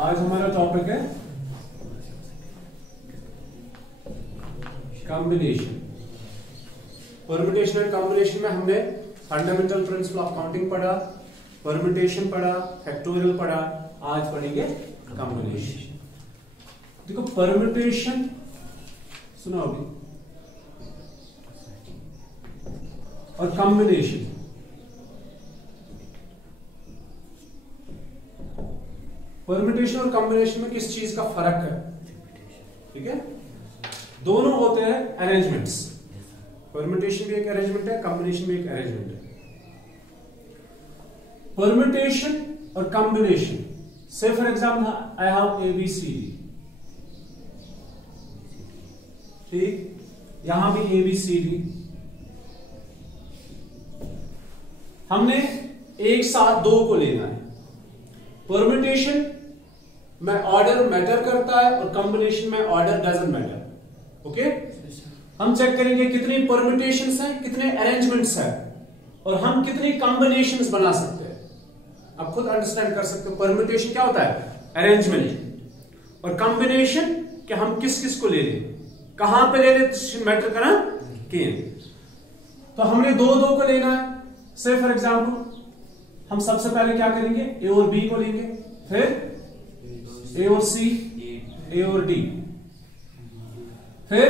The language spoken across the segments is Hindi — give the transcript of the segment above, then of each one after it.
आज हमारा टॉपिक है कॉम्बिनेशन। परम्यूटेशन एंड कॉम्बिनेशन में हमने फंडामेंटल प्रिंसिपल ऑफ काउंटिंग पढ़ा, परम्यूटेशन पढ़ा, फैक्टोरियल पढ़ा, आज पढ़ेंगे कॉम्बिनेशन। देखो परम्यूटेशन सुना होगी और कॉम्बिनेशन, परम्यूटेशन और कॉम्बिनेशन में किस चीज का फर्क है? ठीक है, दोनों होते हैं अरेंजमेंट्स। परम्यूटेशन भी एक अरेंजमेंट है, कॉम्बिनेशन भी एक अरेंजमेंट है। परम्यूटेशन और combination, say for example I have A B C D, ठीक, यहां भी ए बी सी डी, हमने एक साथ दो को लेना है। परम्यूटेशन में ऑर्डर मैटर करता है और कॉम्बिनेशन में ऑर्डर डजंट मैटर। ओके, हम चेक करेंगे कितनी परम्यूटेशंस हैं, कितने अरेंजमेंट्स हैं और हम कितनी कॉम्बिनेशंस बना सकते हैं। आप खुद अंडरस्टैंड कर सकते हो परम्यूटेशन क्या होता है, अरेंजमेंट, और कॉम्बिनेशन कि हम किस किस को ले लें, कहां पे ले लें मैटर करना कि। तो हमने दो दो को लेना है। से फॉर एग्जाम्पल हम सबसे पहले क्या करेंगे, ए और बी को लेंगे, फिर ए और सी, ए और डी, फिर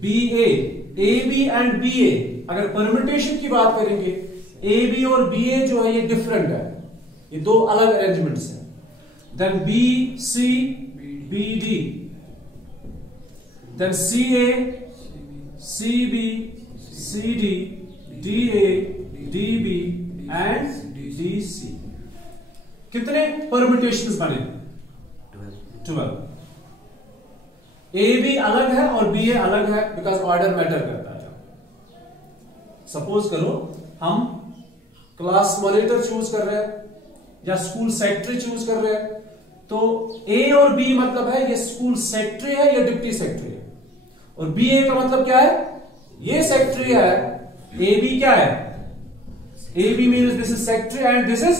B A B and B A. अगर परम्यूटेशन की बात करेंगे, ए बी और बी ए जो है ये डिफरेंट है, ये दो अलग अरेंजमेंट्स हैं। Then B C B D, then C A C B C D, D A D B and D C. कितने परम्यूटेशंस बने? 12। ए बी अलग है और बी ए अलग है बिकॉज ऑर्डर मैटर करता है। सपोज करो हम क्लास मॉनिटर चूज कर रहे हैं या स्कूल सेक्रेटरी चूज कर रहे हैं, तो ए और बी मतलब है ये स्कूल सेक्रेटरी है या डिप्टी सेक्रेटरी है, और बी ए का मतलब क्या है, ये सेक्रेटरी है, ए बी क्या है, A B means this is secretary and this is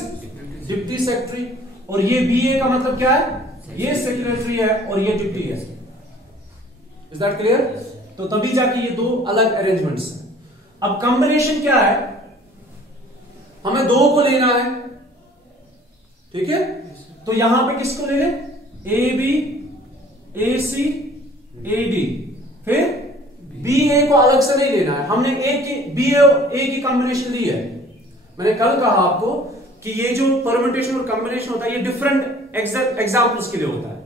deputy secretary, और ये बी ए का मतलब क्या है, ये सेक्रेटरी है और ये डिप्टी है। Is that clear? तो तभी जाके ये दो अलग अरेंजमेंट्स हैं। अब कॉम्बिनेशन क्या है, हमें दो को लेना है, ठीक है, तो यहां पे किसको ले लें, A B A C A D, फिर बी ए को अलग से नहीं लेना है। हमने एक की बी ए की कॉम्बिनेशन ली है। मैंने कल कहा आपको कि ये जो परम्यूटेशन और कॉम्बिनेशन होता है ये डिफरेंट एग्जांपल्स के लिए होता है।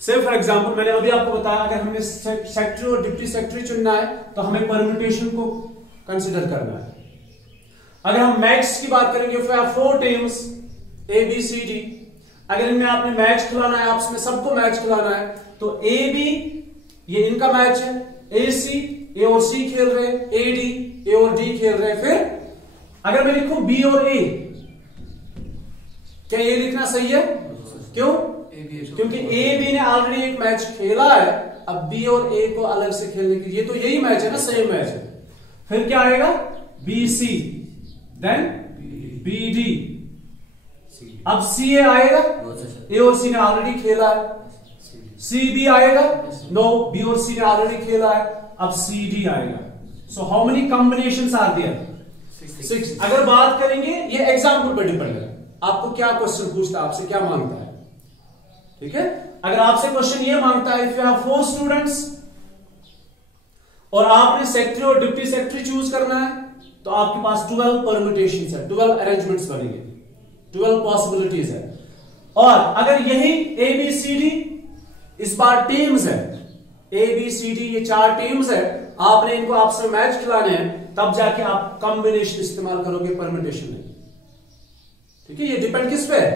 से फॉर एग्जांपल मैंने अभी आपको बताया, अगर हमें सेक्रेटरी और डिप्टी सेक्रेटरी चुनना है तो हमें परम्यूटेशन को कंसीडर करना है। अगर हम मैच की बात करेंगे, फिर 4 teams A B C D, अगर इनमें आपने मैच खिलाना है, आपस में सबको मैच खिलाना है, तो ए बी ये इनका मैच है, ए सी ए और सी खेल रहे हैं, ए डी ए और डी खेल रहे हैं। फिर अगर मैं लिखूं बी और ए, क्या ये लिखना सही है? क्यों? क्योंकि ए बी ने ऑलरेडी एक मैच खेला है, अब बी और ए को अलग से खेलने की, ये तो यही मैच है ना, सेम मैच है। फिर क्या आएगा, B C, then B D, अब सी ए आएगा, ए और सी ने ऑलरेडी खेला है, सी बी आएगा, नो, बी और सी ने ऑलरेडी खेला है, अब सी डी आएगा। So how many combinations are there? 6। अगर बात करेंगे, ये एग्जाम्पल पर डिपेंड है, आपको क्या क्वेश्चन पूछता है, आपसे क्या मांगता है, ठीक है। अगर आपसे क्वेश्चन ये मांगता है, इफ यू हैव 4 स्टूडेंट्स और आपने सेक्रेटरी और डिप्टी सेक्रेटरी चूज करना है, तो आपके पास 12 परम्यूटेशंस है, 12 अरेंजमेंट्स बनेंगे, 12 पॉसिबिलिटीज है। और अगर यही ए बी सी डी इस बार टीम्स है, ए बी सी डी ये 4 टीम्स है, आपने इनको आपस में मैच खिलाने हैं, तब जाके आप कॉम्बिनेशन इस्तेमाल करोगे, परम्यूटेशन नहीं, ठीक है। ये डिपेंड किस पे है,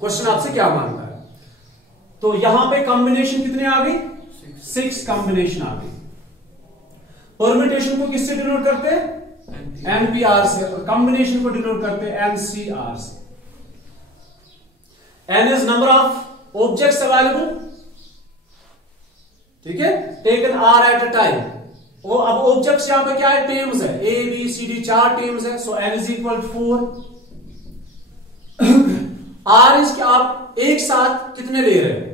क्वेश्चन आपसे क्या मांगता है। तो यहां पे कॉम्बिनेशन कितने आ गई, 6 कॉम्बिनेशन आ गई। परम्यूटेशन को किससे डिनोट करते हैं, एनपीआर से, और कॉम्बिनेशन को डिनोट करते हैं एनसीआर से। N is number of objects available, ठीक है, taken r at a time. वो अब ऑब्जेक्ट्स यहां पे क्या है, टीम्स है, A B C D 4 teams है, so n is equal 4। Arrange के आप एक साथ कितने ले रहे हैं?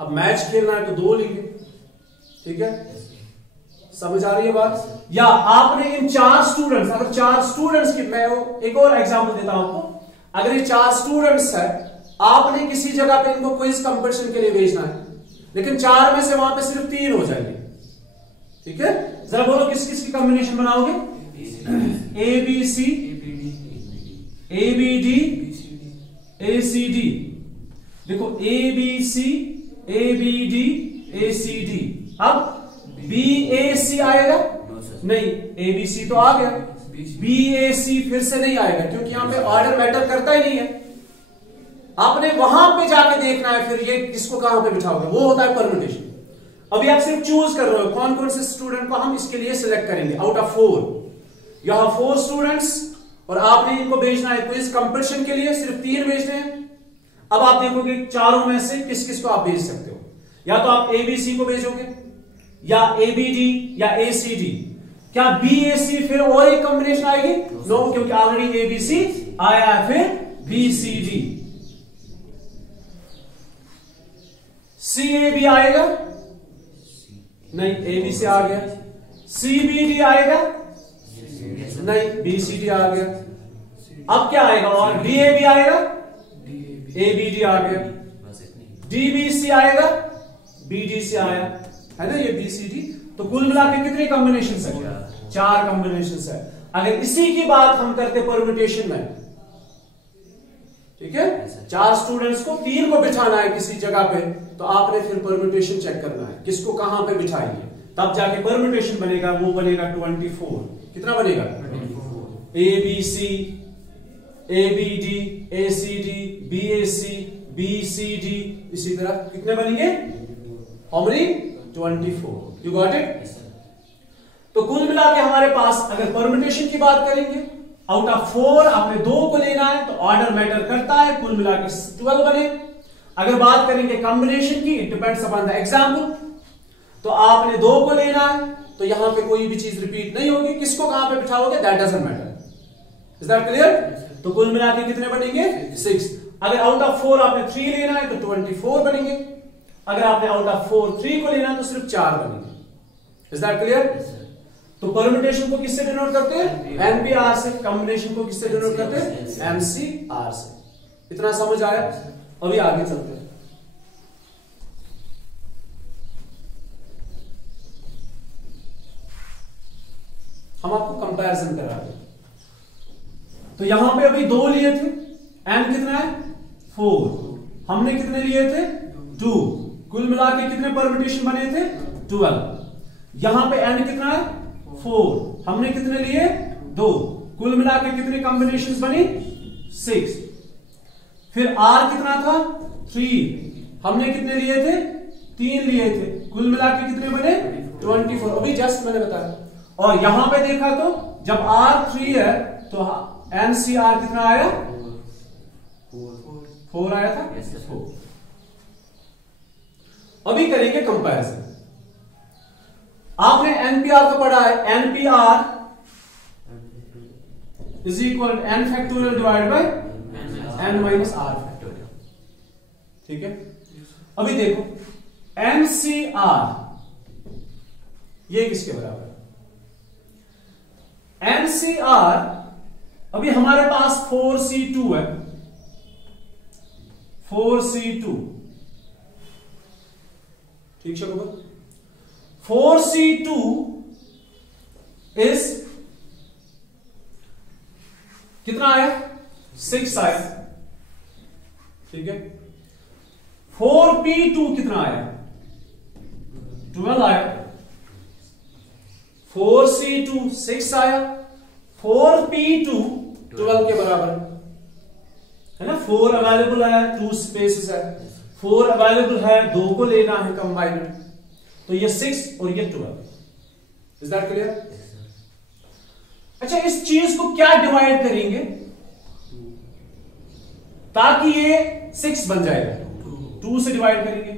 अब मैच खेलना है तो 2 लेंगे, ठीक है, समझ आ रही है बात? या आपने इन 4 स्टूडेंट्स, अगर 4 स्टूडेंट्स की, मैं एक और एग्जांपल देता हूं आपको, अगर ये 4 स्टूडेंट्स है, आपने किसी जगह पे इनको क्विज कंपटीशन के लिए भेजना है, लेकिन 4 में से वहां पे सिर्फ 3 हो जाएंगे, ठीक है? जरा बोलो किस किस की कॉम्बिनेशन बनाओगे? A B C, A B D, A C D. देखो A B C, A B D, A C D. अब बी ए सी आएगा? नहीं, ए बी सी तो आ गया, बी ए सी फिर से नहीं आएगा, क्योंकि यहां पे ऑर्डर मैटर करता ही नहीं है। आपने वहां पे जाके देखना है फिर ये किसको कहां पे बिठाओगे, वो होता है परम्यूटेशन। अभी आप सिर्फ चूज कर रहे हो कौन कौन से स्टूडेंट को हम इसके लिए सिलेक्ट करेंगे। Out of 4 you have 4 students और आपने इनको भेजना है क्विज कंपटीशन के लिए, सिर्फ 3 भेजने हैं। अब आप देखोगे चारों में से किस किस को आप भेज सकते हो, या तो आप एबीसी को भेजोगे, या एबीडी, या एसीडी। क्या बीएसी फिर और एक कॉम्बिनेशन आएगी? नो, क्योंकि ऑलरेडी एबीसी आया है, फिर बीसीडी। सीएबी आएगा? नहीं, एबीसी आ गया। सीबीडी आएगा? नहीं, बीसीडी आ गया। अब क्या आएगा? और डीएबी आएगा? एबीडी आ गया। डीबीसी आएगा? बीडीसी आया, है ना, ये बीसीडी। तो कुल मिला के कितने कॉम्बिनेशन है? 4 कॉम्बिनेशन है। अगर इसी की बात हम करते परम्यूटेशन में, ठीक है, 4 स्टूडेंट्स को 3 को बिठाना है किसी जगह पे, तो आपने फिर परम्यूटेशन चेक करना है किसको कहां पे बिठाएंगे, तब जाके परम्यूटेशन बनेगा। वो बनेगा 24। कितना बनेगा? 24। A B C, A B D, A C D, B A C, B C D, इसी तरह कितने बनेंगे? How many? 24। You got it? तो कुल मिला के हमारे पास अगर परम्यूटेशन की बात करेंगे, आउट ऑफ 4 आपने 2 को लेना है, तो ऑर्डर मैटर करता है, कुल मिला के 12 बने। अगर बात करेंगे कॉम्बिनेशन की, it depends upon the example, तो आपने 2 को लेना है, तो यहां पे कोई भी चीज रिपीट नहीं होगी। किसको कहां पे बिठाओगे, that doesn't matter. Is that clear? तो कुल मिला के कितने बनेंगे? 6। अगर आउट ऑफ 4 आपने 3 लेना है, तो 24 बनेंगे। अगर आपने आउट ऑफ 4 3 को लेना है, तो सिर्फ 4 बनेंगे। Is that clear? तो परम्यूटेशन को किससे डिनोट करते हैं? एनपीआर से। कॉम्बिनेशन को किससे डिनोट करते हैं? एमसीआर से। इतना समझ आया? अभी आगे चलते हैं। हम आपको कंपैरिजन करा रहे हैं। तो यहां पे अभी 2 लिए थे, एन कितना है? 4। हमने कितने लिए थे? 2। कुल मिला के कितने परम्यूटेशन बने थे? 12। यहां पे एन कितना है? 4। हमने कितने लिए? 2। कुल मिला के कितने कॉम्बिनेशंस बनी? 6। फिर आर कितना था? 3। हमने कितने लिए थे? 3 लिए थे। कुल मिला के कितने बने? 24। अभी जस्ट मैंने बताया। और यहां पे देखा तो जब आर 3 है, तो एनसीआर कितना आया? 4 आया था। 4। अभी करेंगे कंपैरिजन। आपने एनपीआर को पढ़ा है, NPR is equal n factorial divide by n minus are factorial, ठीक है। अभी देखो एनसीआर ये किसके बराबर है? एनसीआर अभी हमारे पास 4C2 है, 4C2, ठीक है। 4C2 इज कितना आया? 6 आया, ठीक है। 4P2 कितना आया? 12 आया। 4C2 6 आया, 4P2 12 के बराबर है ना। 4 अवेलेबल है, 2 स्पेसेस है, 4 अवेलेबल है, 2 को लेना है कंबाइंड, तो ये 6 और ये 12। Is that clear? अच्छा, इस चीज को क्या डिवाइड करेंगे ताकि ये 6 बन जाएगा? 2 से डिवाइड करेंगे,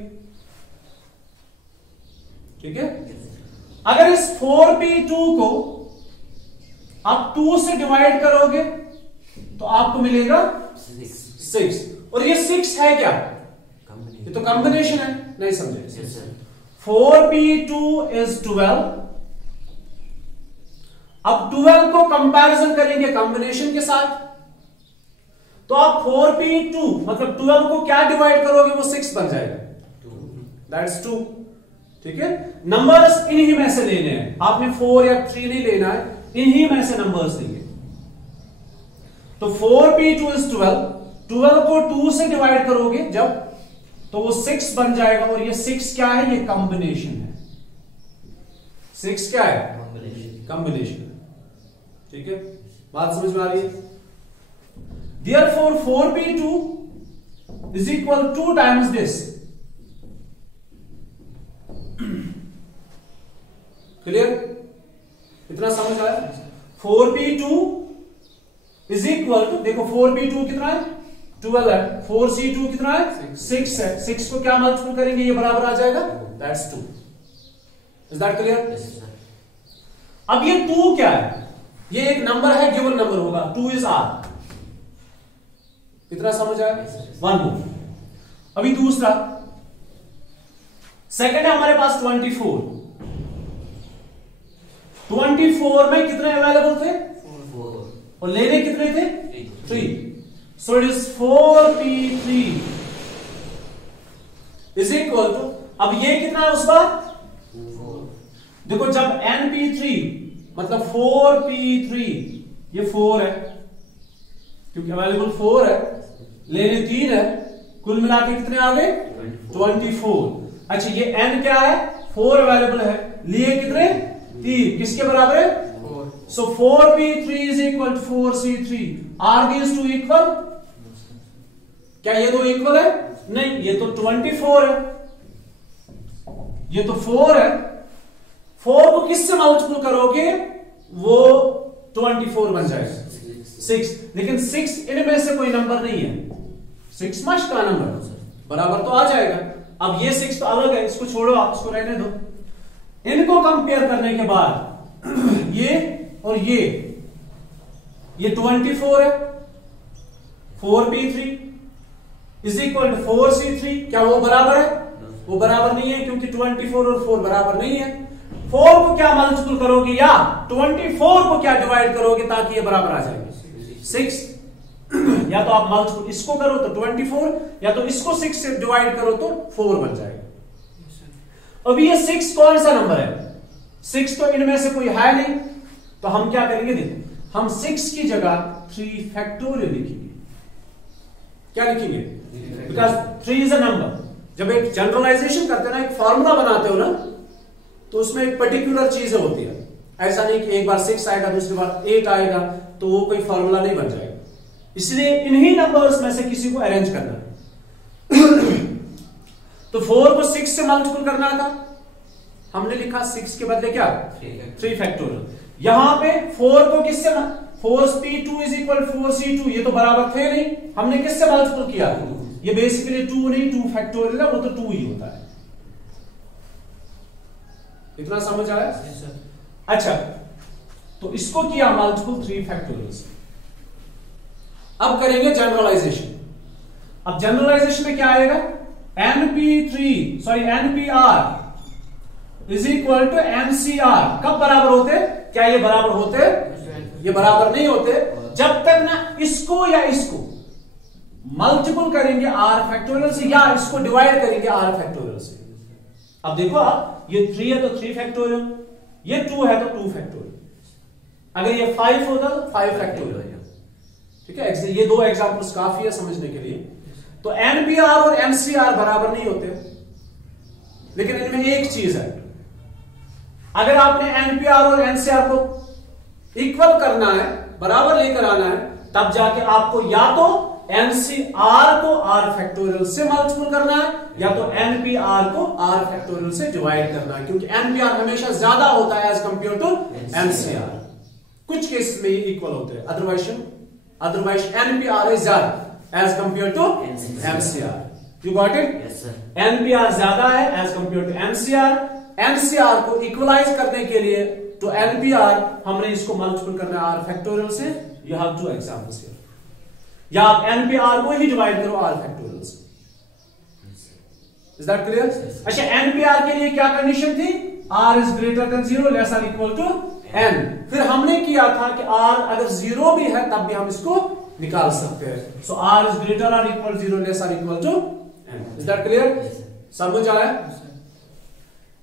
ठीक है। अगर इस 4P2 को आप 2 से डिवाइड करोगे तो आपको मिलेगा 6 और ये 6 है क्या? ये तो कॉम्बिनेशन है, नहीं समझे? 4p2 is 12। अब 12 को कंपैरिजन करेंगे कॉम्बिनेशन के साथ, तो आप 4p2 मतलब 12 को क्या डिवाइड करोगे, वो 6 बन जाएगा, दैट्स 2। ठीक है, नंबर्स इन्हीं में से लेने हैं, आपने 4 या 3 नहीं लेना है, इन्हीं में से नंबर्स लेंगे। तो 4p2 इज 12, 12 को 2 से डिवाइड करोगे जब, तो वो 6 बन जाएगा। और ये 6 क्या है? ये कॉम्बिनेशन है। 6 क्या है? कॉम्बिनेशन है। ठीक है, बात समझ में आ रही है? Therefore 4p2 is equal 2 times this। Clear? इतना समझ आया? 4p2 इज इक्वल टू, देखो 4p2 कितना है? 12 है। 4c2 कितना है? 6 है। 6 को क्या मल्टीपल करेंगे, ये बराबर आ जाएगा, दैट्स 2। Is that clear? अब ये 2 क्या है? ये एक नंबर है, गिवन नंबर होगा, 2 इज r। कितना समझ आया? 1 मोर। अभी दूसरा, सेकंड है हमारे पास 24। 24 में कितने अवेलेबल थे? 4 और लेने कितने थे? 3। So it is 4p3 is equal to, अब ये कितना है उस बार? 4। देखो जब np3 मतलब 4p3, ये 4 है क्योंकि अवेलेबल 4 है, लेने 3 है, कुल मिला के कितने आ गए? 24। अच्छा ये n क्या है? 4 अवेलेबल है, लिए कितने? 3। किसके बराबर है? 4। So 4p3 is equal to 4c3। Are these two equal? क्या ये दो इक्वल है? नहीं, ये तो 24 है, ये तो 4 है। 4 को किससे मल्टीपल करोगे, वो 24 बन जाएगा, 6। लेकिन 6 इनमें से कोई नंबर नहीं है, 6 मस्ट का नंबर, बराबर तो आ जाएगा। अब ये 6 तो अलग है, इसको छोड़ो, आप इसको रहने दो। इनको कंपेयर करने के बाद ये और ये 24 है। 4p3 is equal to 4c3, क्या वो बराबर है? वो बराबर नहीं है, क्योंकि 24 और 4 बराबर नहीं है। 4 को क्या मल्टीपल करोगे या 24 को क्या डिवाइड करोगे ताकि ये बराबर आ जाएगा, 6। या तो आप मल्टीपल इसको करो तो 24, या तो इसको 6 से डिवाइड करो तो 4 बन जाएगा। अभी ये 6 कौन सा नंबर है? 6 तो इनमें से कोई है नहीं, तो हम क्या करेंगे, देखो हम 6 की जगह 3 फैक्टोरियल लिखेंगे। क्या लिखेंगे? Because 3 is a number. जब एक जनरलाइजेशन करते हैं ना, एक फॉर्मूला बनाते हो ना, तो उसमें एक पर्टिकुलर चीजें होती है। ऐसा नहीं कि एक बार 6 आएगा, दूसरी बार 8 आएगा, तो वो कोई फॉर्मूला नहीं बन जाएगा। इसलिए इन्हीं नंबर्स में से किसी को अरेंज करना है। तो 4 को 6 से मल्टीपल करना था, हमने लिखा 6 के बदले क्या? 3 फैक्टोरियल। यहां पे 4 को किससे, 4p2 इज इक्वल 4c2, ये तो बराबर थे नहीं, हमने किससे मल्टीपल किया? ये बेसिकली 2 नहीं, 2 फैक्टोरियल है, वो तो 2 ही होता है। इतना समझ आया? अच्छा, तो इसको किया मल्टीपल 3 फैक्टोरियल से। अब करेंगे जनरलाइजेशन। अब जनरलाइजेशन में क्या आएगा? npr is equal to ncr। कब बराबर होते? क्या ये बराबर होते? ये बराबर नहीं होते जब तक ना इसको या इसको मल्टीपल करेंगे r फैक्टोरियल से, या इसको डिवाइड करेंगे r फैक्टोरियल से। अब देखो आप, ये 3 है तो 3 फैक्टोरियल, ये 2 है तो 2 फैक्टोरियल, अगर ये 5 होता तो 5 फैक्टोरियल। ठीक है, ये 2 एग्जांपल्स काफी है समझने के लिए। तो npr और ncr बराबर नहीं होते, लेकिन इनमें एक चीज है, अगर आपने npr और ncr को इक्वल करना है, बराबर लेकर आना है, तब जाके आपको या तो ncr को r फैक्टोरियल से मल्टीपल करना है, या तो npr को r फैक्टोरियल से डिवाइड करना है, क्योंकि npr हमेशा ज्यादा होता है एज कंपेयर टू ncr। कुछ केसेस में ये इक्वल होते हैं, अदरवाइज npr इज ज्यादा as compare to ncr। You got it? Yes sir. npr ज्यादा है as compare to ncr। ncr को इक्वलाइज करने के लिए तो npr हमने इसको मल्टीपल करना है r फैक्टोरियल से। You have 2 examples here. या आप n पे r को ही डिवाइड करो r फैक्टोरियल से। Is that clear? अच्छा, n पे r के लिए क्या कंडीशन थी? r is greater than 0 less or equal to n। फिर हमने किया था कि r अगर 0 भी है तब भी हम इसको निकाल सकते हैं। सो r is greater or equal 0 less or equal to n। Is that clear? समझ आया?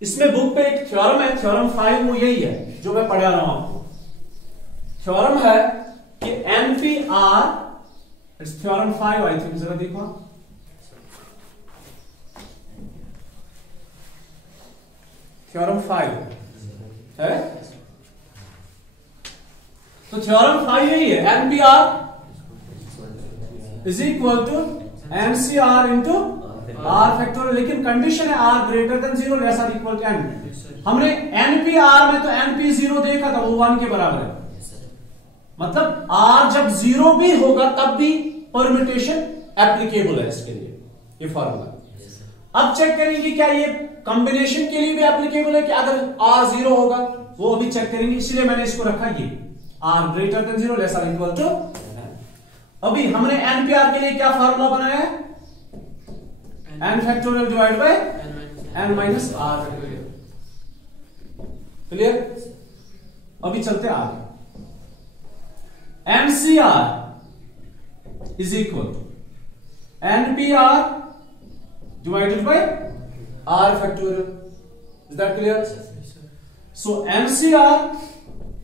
इसमें बुक पे एक थ्योरम है, थ्योरम 5, वो यही है जो मैं पढ़ा रहा हूं आपको। थ्योरम है कि NPR, it's theorem 5 I think, जरा देखो। थ्योरम 5 है, तो थ्योरम 5 यही है, NPR is equal to NCR into R factorial, लेकिन कंडीशन है R greater than 0 less or equal to n। हमने NPR में तो NP0 देखा था, वो 1 के बराबर है। मतलब R जब 0 भी होगा तब भी परम्यूटेशन एप्लीकेबल है इसके लिए, ये फॉर्मूला। अब चेक करेंगे क्या ये कॉम्बिनेशन के लिए भी एप्लीकेबल है कि अगर R 0 होगा, वो अभी चेक करेंगे, इसलिए मैंने इसको रखा ये R greater than 0 less or equal to. अभी हमने NPR के लिए क्या फॉर्मूला बनाया है? n factorial divide by n minus r factorial. Clear? अभी चलते आगे। NCR is equal to NPR divided by r factorial. Is that clear? So NCR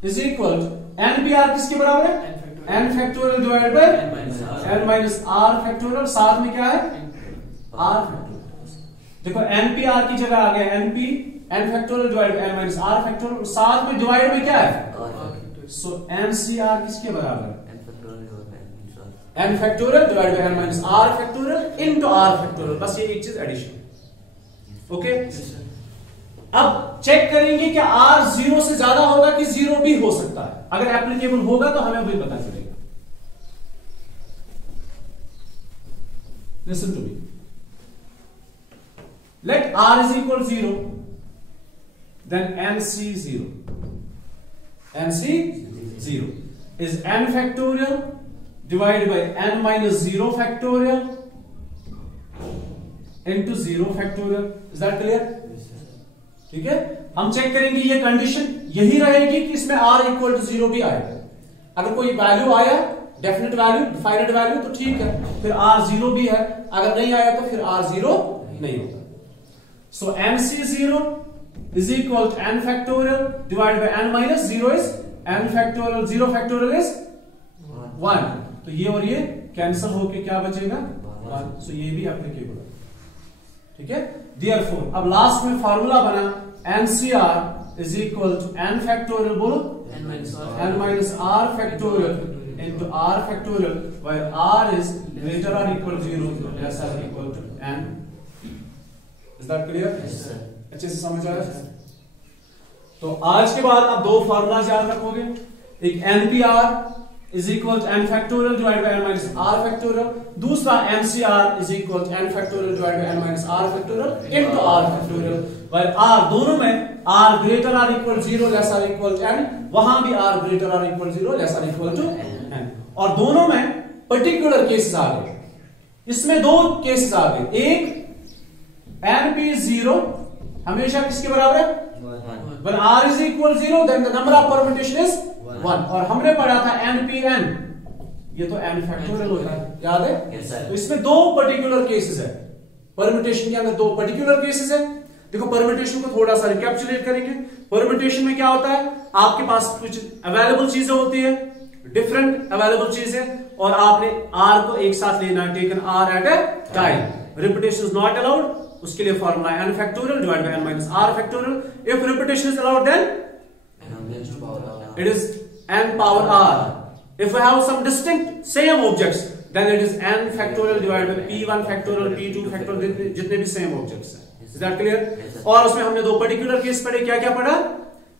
is equal to NPR किसके बराबर है? n factorial divided by n minus r factorial, साथ में क्या है? r factorial. देखो NPR की जगह आ गया n factorial divide by n minus r factorial, साथ में डिवाइड में क्या है? सो NCR किसके बराबर है? n factorial divide by n minus r factorial into r factorial, बस ये एक चीज एडिशन। ओके, अब चेक करेंगे कि r 0 से ज्यादा होगा कि 0 भी हो सकता है। अगर एप्लीकेबल होगा तो हमें भी पता चलेगा। Listen to me, let r is equal 0, then nc 0 is n factorial divided by n minus 0 factorial into 0 factorial। is that clear? ठीक है, हम चेक करेंगे ये कंडीशन यही रहेगी कि इसमें r इक्वल टू 0 भी आएगा। अगर कोई वैल्यू आया, डेफिनेट वैल्यू, डिफाइनेट वैल्यू, तो ठीक है, फिर r 0 भी है। अगर नहीं आया तो फिर r 0 नहीं होगा। So NC0 is equal to n factorial divided by n minus 0 is n factorial, 0 factorial is 1। तो ये और ये कैंसिल होके क्या बचेगा? 1। So ये भी एप्लीकेबल है, ठीक है। Therefore अब लास्ट में फॉर्मूला बना NCR is equal to n factorial, बोलो n minus r factorial into r factorial, where r is greater or equal to 0 less or equal to n। Is that clear? Yes, sir. अच्छे से समझ आया? तो आज के बाद आप दो फॉर्मूला याद रखोगे, एक NPR is equal to n factorial divided by n minus r factorial, दूसरा NCR is equal to n factorial divided by n minus r factorial into r factorial, while r दोनों में r greater or equal to 0 less or equal to n, वहां भी r greater or equal to 0 less or equal to n, और दोनों में पर्टिकुलर केसेस आ गए। इसमें दो केसेस आ गए, एक NP0 हमेशा किसके बराबर है? 1। When r is equal 0 then the number of permutation is 1। और हमने पढ़ा था NPN, ये तो n फैक्टोरियल होता है, याद है? yes, तो इसमें दो पर्टिकुलर केसेस है, परम्यूटेशन के अंदर दो पर्टिकुलर केसेस है। देखो परम्यूटेशन को थोड़ा सा रिकैप्चुलेट करेंगे। परम्यूटेशन में क्या होता है? आपके पास कुछ अवेलेबल चीजें होती है, डिफरेंट अवेलेबल चीजें, और आपने r को एक साथ लेना है, taken r at a time. Repetition is not allowed, उसके लिए formula n factorial divide by n minus r factorial. If repetition is allowed then it is n power r। if we have some distinct same objects then it is n factorial divided by p1 factorial p2 factorial, जितने भी सेम ऑब्जेक्ट्स हैं। is that clear? और उसमें हमने दो पर्टिकुलर केस पढ़े, क्या क्या पढ़ा?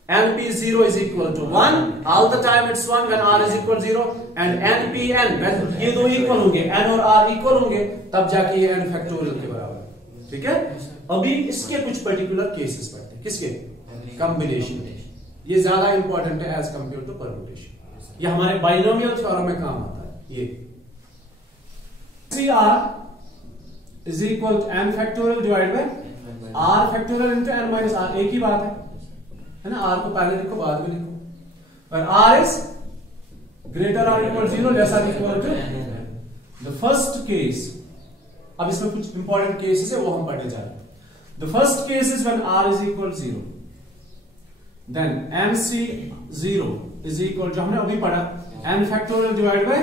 NP0 is equal to 1 all the time, it's 1 when r is equal 0, and NPN when ये दो इक्वल होंगे, n और r इक्वल होंगे, तब जाके ये n फैक्टोरियल के बराबर है। ठीक है, अभी इसके कुछ पर्टिकुलर केसेस पढ़ते हैं, किसके? कॉम्बिनेशन। ये ज्यादा इंपॉर्टेंट है एज कंपेयर टू परम्यूटेशन। ये हमारे बाइनोमियल थ्योरम में काम आता है। ये NCR is equal to n factorial divide by r factorial into n minus r, एक ही बात है ना। r को पहले लिखो बाद में लिखो, और r इज ग्रेटर और इक्वल 0 लेस और equal to the first case. अब इसमें कुछ इंपॉर्टेंट केसेस है वो हम पढ़ने जा रहे हैं। The first case is when r is equal 0, then MC0 is equal, जो हमने अभी पढ़ा, n factorial divide by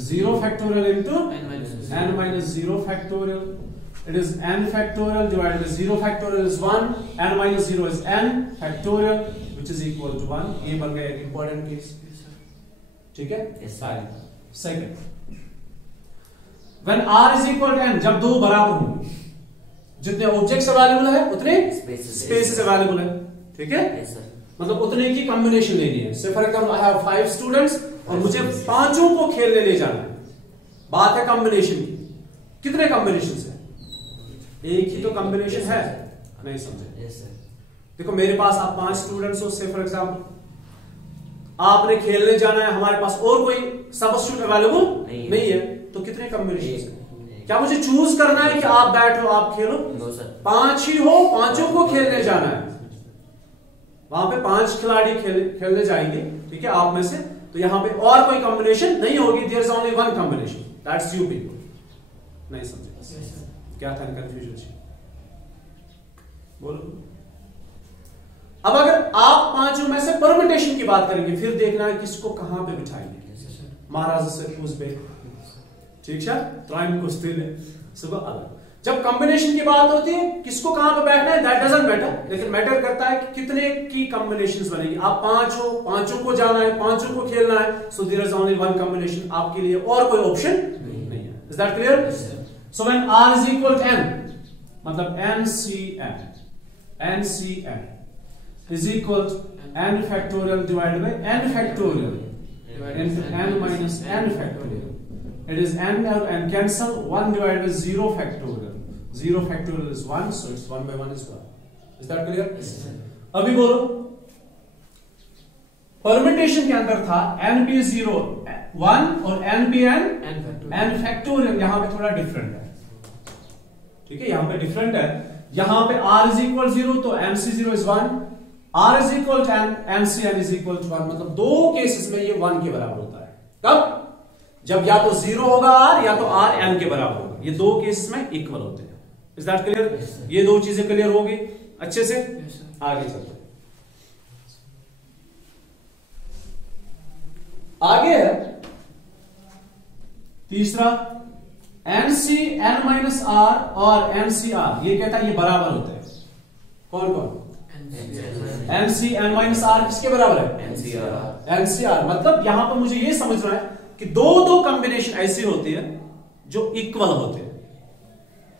0 factorial into n minus 0 factorial. It is n factorial divided by 0 factorial is 1, n minus 0 is n factorial which is equal to 1। ये बन गया एक इंपॉर्टेंट केस, ठीक है। Second, when r is equal to n, जब दो बराबर होंगे, जितने ऑब्जेक्ट्स अवेलेबल है उतने स्पेसेस अवेलेबल है, ठीक है। मतलब उतने की कॉम्बिनेशन लेनी है। से for example I have 5 students और मुझे पांचों को खेलने ले जाना है। बात है कॉम्बिनेशन की, कितने कॉम्बिनेशन है? एक ही तो कॉम्बिनेशन है, नहीं समझे? देखो मेरे पास आप 5 स्टूडेंट्स हो, से फॉर एग्जांपल आपने खेलने जाना है, हमारे पास और कोई सब्स्टिट्यूट अवेलेबल नहीं है, तो कितने कॉम्बिनेशन है? क्या मुझे चूज करना है कि आप बैठो आप खेलो? 5 ही हो, पांचों को खेलने जाना है। वहां पे 5 खिलाड़ी खेलने जाएंगे, ठीक है, आप में से, तो यहां पे और कोई कॉम्बिनेशन नहीं होगी। There is only one combination, that's you people. नहीं समझे? क्या था कंफ्यूजन? बोलो। अब अगर आप 5 में से परम्यूटेशन की बात करेंगे, फिर देखना है किसको कहां पे बिठाएंगे। महाराज से पूछ बे, ठीक है, ट्राइम को स्थिर सुबह अलग। जब कॉम्बिनेशन की बात होती है, किसको कहां पे बैठना है दैट डजंट मैटर, लेकिन मैटर करता है कि कितने की कॉम्बिनेशंस बनेगी। आप 5 हो, पांचों को जाना है, पांचों को खेलना है, so there is only one combination, आपके लिए और कोई ऑप्शन नहीं है। Is that clear? So when r is equal to n, मतलब NCN is equal to n factorial divided by n factorial into n minus n factorial. It is n and cancel 1 divided by 0 factorial. 0 factorial is 1, so it's 1 by 1 is 1. Is that clear? Yes, sir. अभी बोलो, परम्यूटेशन के अंदर था np0 1 और npn factorial। यहां पे थोड़ा डिफरेंट है, ठीक है, यहां पे डिफरेंट है। यहां पे r is equal 0 तो mc0 is 1, r is equal to n, mcn is equal to 1। मतलब दो केसेस में ये 1 के बराबर होता है। कब? जब या तो 0 होगा r या तो r n के बराबर होगा। ये दो केसेस में इक्वल होते हैं। Is that clear? ये दो चीजें क्लियर होगी अच्छे से। आगे चलते हैं। आगे है तीसरा, NCN माइनस r और NCR। ये कहता है ये बराबर होते हैं। कौन कौन? NCN माइनस r किसके बराबर है? NCR। मतलब यहां पर मुझे ये समझना है कि दो कॉम्बिनेशन ऐसी होती है जो इक्वल होते हैं।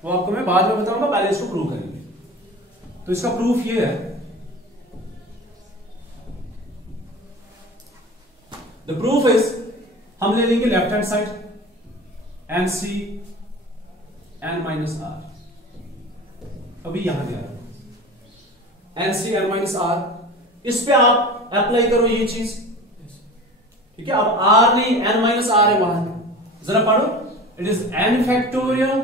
वो आपको मैं बाद में बताऊंगा, पहले इसको प्रूव करेंगे। तो इसका प्रूफ ये है, द प्रूफ इज, हम ले लेंगे left hand side NCN minus r। अभी यहां दिया NCN माइनस r, इस पे आप अप्लाई करो ये चीज, ठीक है। अब r नहीं n माइनस r है वहां, जरा पढ़ो। It is n factorial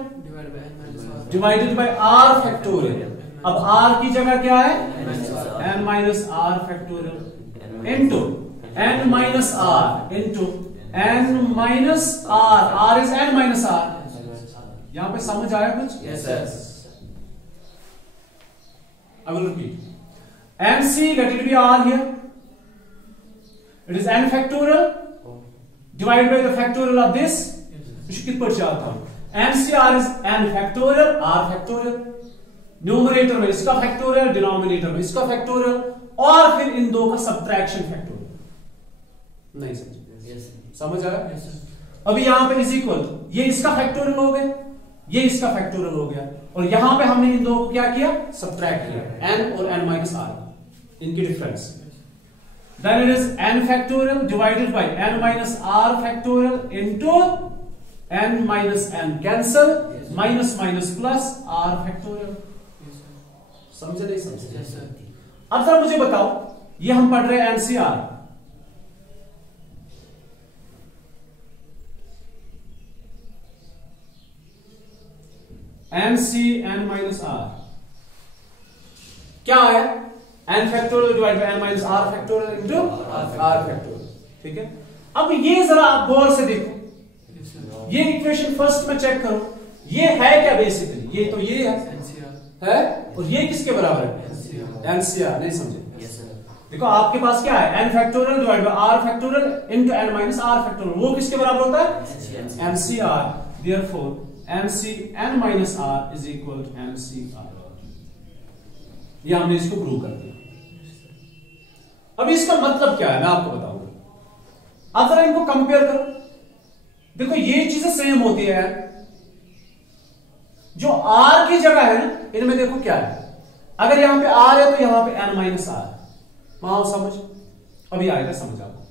divided by r factorial. अब r की जगह क्या है? n minus r factorial into n minus r into n minus r। r is n minus r। यहां पे समझ आया कुछ? Yes sir. I will repeat. NC, let it be r here. It is n factorial divided by the factorial of this. कित पर चाहता हूं? NCR is n factorial, r factorial. Numerator में इसका फैक्टोरियल, डिनोमिनेटर में इसका फैक्टोरियल, और फिर इन दो का सब्ट्रैक्शन फैक्टोरियल। नहीं समझ? समझ आया? अभी यहां पे इज इक्वल, ये इसका फैक्टोरियल हो गया, ये इसका फैक्टोरियल हो गया, और यहां पे हमने इन दो को क्या किया? सब्ट्रैक्ट किया, n और n माइनस r, इनकी difference. Then it is n factorial divided by n minus r factorial into n minus n cancel, minus minus plus r factorial। समझे नहीं समझे? अब जरा मुझे बताओ, ये हम पढ़ रहे हैं NCR, n C n minus r क्या है, n factorial divide by n minus are factorial into r factorial. ठीक है, अब ये जरा आप गौर से देखो, ये इक्वेशन फर्स्ट में चेक करो, ये है क्या बेसिकली, ये तो ये है और ये किसके बराबर है, एनसीआर। नहीं समझे? देखो आपके पास क्या है, n factorial divide by r factorial into n minus are factorial, वो किसके बराबर होता है, NCR. Therefore NC n minus r is equal to NCR. ये हमने इसको प्रूव कर दिया। अब इसका मतलब क्या है मैं आपको बताऊंगा। अब जरा इनको कंपेयर करो, देखो ये चीजें सेम होती है यार, जो आर की जगह है ना इनमें देखो क्या है, अगर यहां पे आर है तो यहां पे एन माइनस आर, वहां समझ अभी आएगा समझ आपको।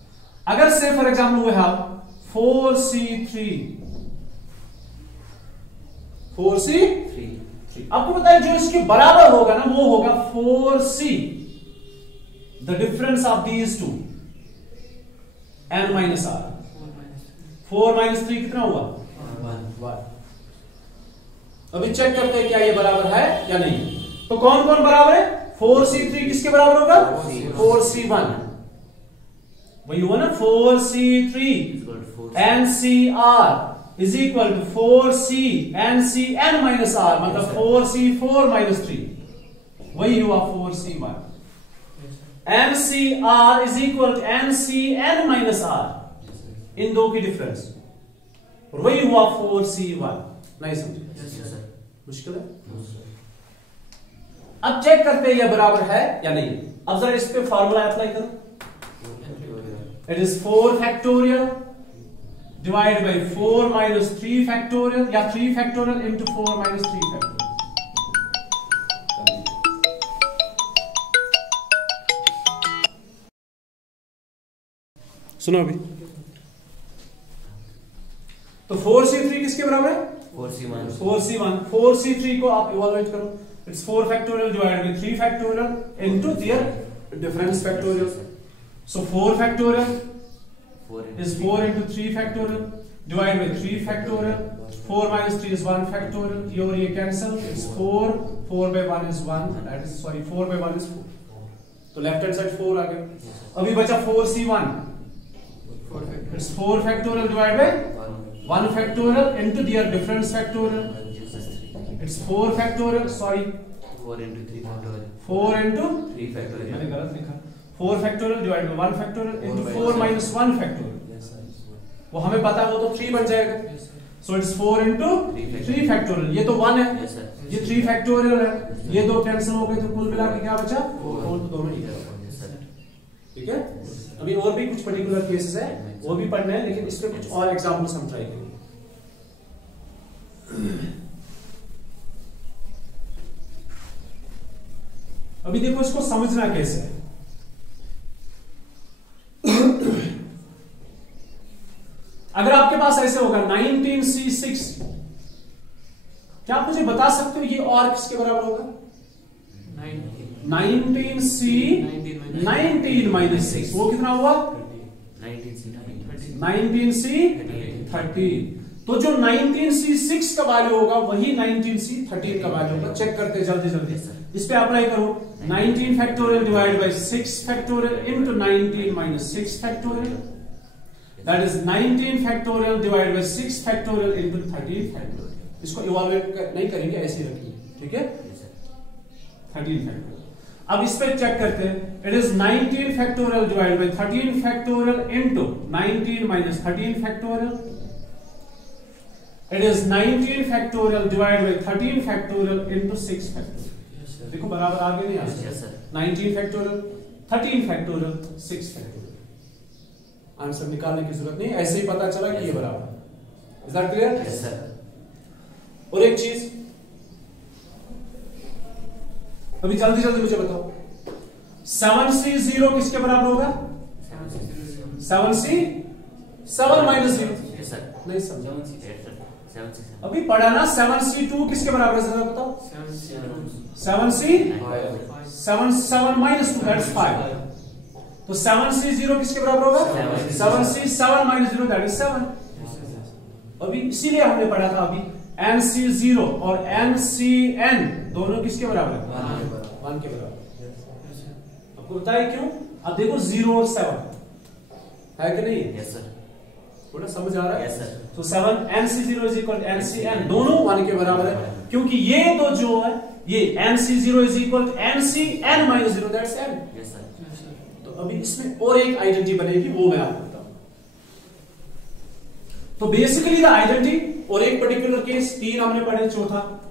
अगर से for example we have 4c3 आपको पता है जो इसके बराबर होगा ना वो होगा 4c, the difference of these two n minus r. 4 minus 3 कितना हुआ, 1। अभी चेक करते हैं क्या ये बराबर है या नहीं। तो कौन कौन बराबर है, 4c3 किसके बराबर होगा, 4c1। वही हुआ ना, 4c3 NCR is equal to 4c NCN minus R, मतलब 4c4 माइनस 3, वही हुआ 4c1। NCR is equal to NCN minus R, इन दो की डिफरेंस, और वही हुआ 4c1। नहीं समझे? मुश्किल है। अब चेक करते हैं यह बराबर है या नहीं। अब जरा इस पे फार्मूला अप्लाई करो, it is 4 factorial divide bye 4 minus 3 factorial, या 3 फैक्टोरियल इंटू 4 माइनस 3 फैक्टोरियल। सुनो अभी, तो 4c3 किसके बराबर है, 4c1। 4c3 को आप इवैल्यूएट करो, it's 4 factorial divided bye 3 factorial into their difference factorial. So 4 factorial is 4 into 3 factorial divided by 3 factorial, 4 minus 3 is 1 factorial, ये और ये cancel, it's 4 by 1 is 1, that is sorry 4 by 1 is 4, तो left hand side 4 आ गया। अभी बचा 4c1, it's 4 factorial divided by 1 factorial into their difference factorial, it's 4 factorial, sorry 4 into 3 factorial, 4 into 3 factorial, मैंने गलत लिखा, 4 factorial divide bye 1 factorial into 4 minus 1 factorial, वो हमें पता है वो तो 3 बन जाएगा। सो इट्स 4 इनटू 3 फैक्टोरियल, ये तो 1 है, ये 3 फैक्टोरियल है, ये दो कैंसिल हो गए, तो कुल मिला के क्या बचा 4, तो दोनों इक्वल। ठीक है, अभी और भी कुछ पर्टिकुलर केसेस है वो भी पढ़ने हैं, लेकिन इसमें कुछ और एग्जांपल्स हम ट्राई करेंगे। अभी देखो इसको समझना कैसे है। अगर आपके पास ऐसे होगा 19c6, क्या आप मुझे बता सकते हो ये और किसके बराबर होगा, 19 माइनस 6, वो कितना हुआ 19c13। तो जो 19c6 का वैल्यू होगा वही 19c13 का वैल्यू होगा। चेक करते हैं जल्दी जल्दी, इस पे अप्लाई करो, 19 factorial divide bye 6 factorial into 19 minus 6 factorial, that is 19 factorial divide bye 6 factorial into 13 factorial. इसको इवैल्यूएट नहीं करेंगे, ऐसे ही रखिए। ठीक है, 13 फैक्टोरियल। अब इस पे चेक करते हैं, it is 19 factorial divide bye 13 factorial into 19 minus 13 factorial, it is 19 factorial divide bye 13 factorial into 6 factorial. देखो बराबर आगे नहीं आ रहा, 19 फैक्टोरियल 13 फैक्टोरियल 6 फैक्टोरियल। आंसर निकालने की जरूरत नहीं, ऐसे ही पता चला कि ये बराबर है। Is that clear? Yes sir. और एक चीज अभी जल्दी जल्दी मुझे बताओ, 7c0 किसके बराबर होगा, 7c 7 माइनस 0। Yes sir. नहीं समझा, 7c अभी पढ़ा ना। 7c2 किसके बराबर है, जरा बताओ। 7 माइनस 2 दैट्स 5, तो 7c0 किसके बराबर होगा, 7c 7 माइनस 0 दैट इज 7। अभी इसीलिए हमने पढ़ा था अभी NC0 और NCN दोनों किसके बराबर है? 1 के बराबर। आपको बताया क्यों? अब देखो 0 और 7 है कि नहीं? Yes sir. थोड़ा समझ आ रहा है? Yes sir. तो 7 NC0 is equal to NCN दोनों 1 के बराबर है, क्योंकि ये दो जो है ये NC0 is equal to NCN minus 0 that's n। Yes sir. तो अभी इसमें और एक आइडेंटिटी बनेगी, वो मैं आपको बताऊं। तो बेसिकली द आइडेंटिटी और एक पर्टिकुलर केस 3 हमने पढ़े, चौथा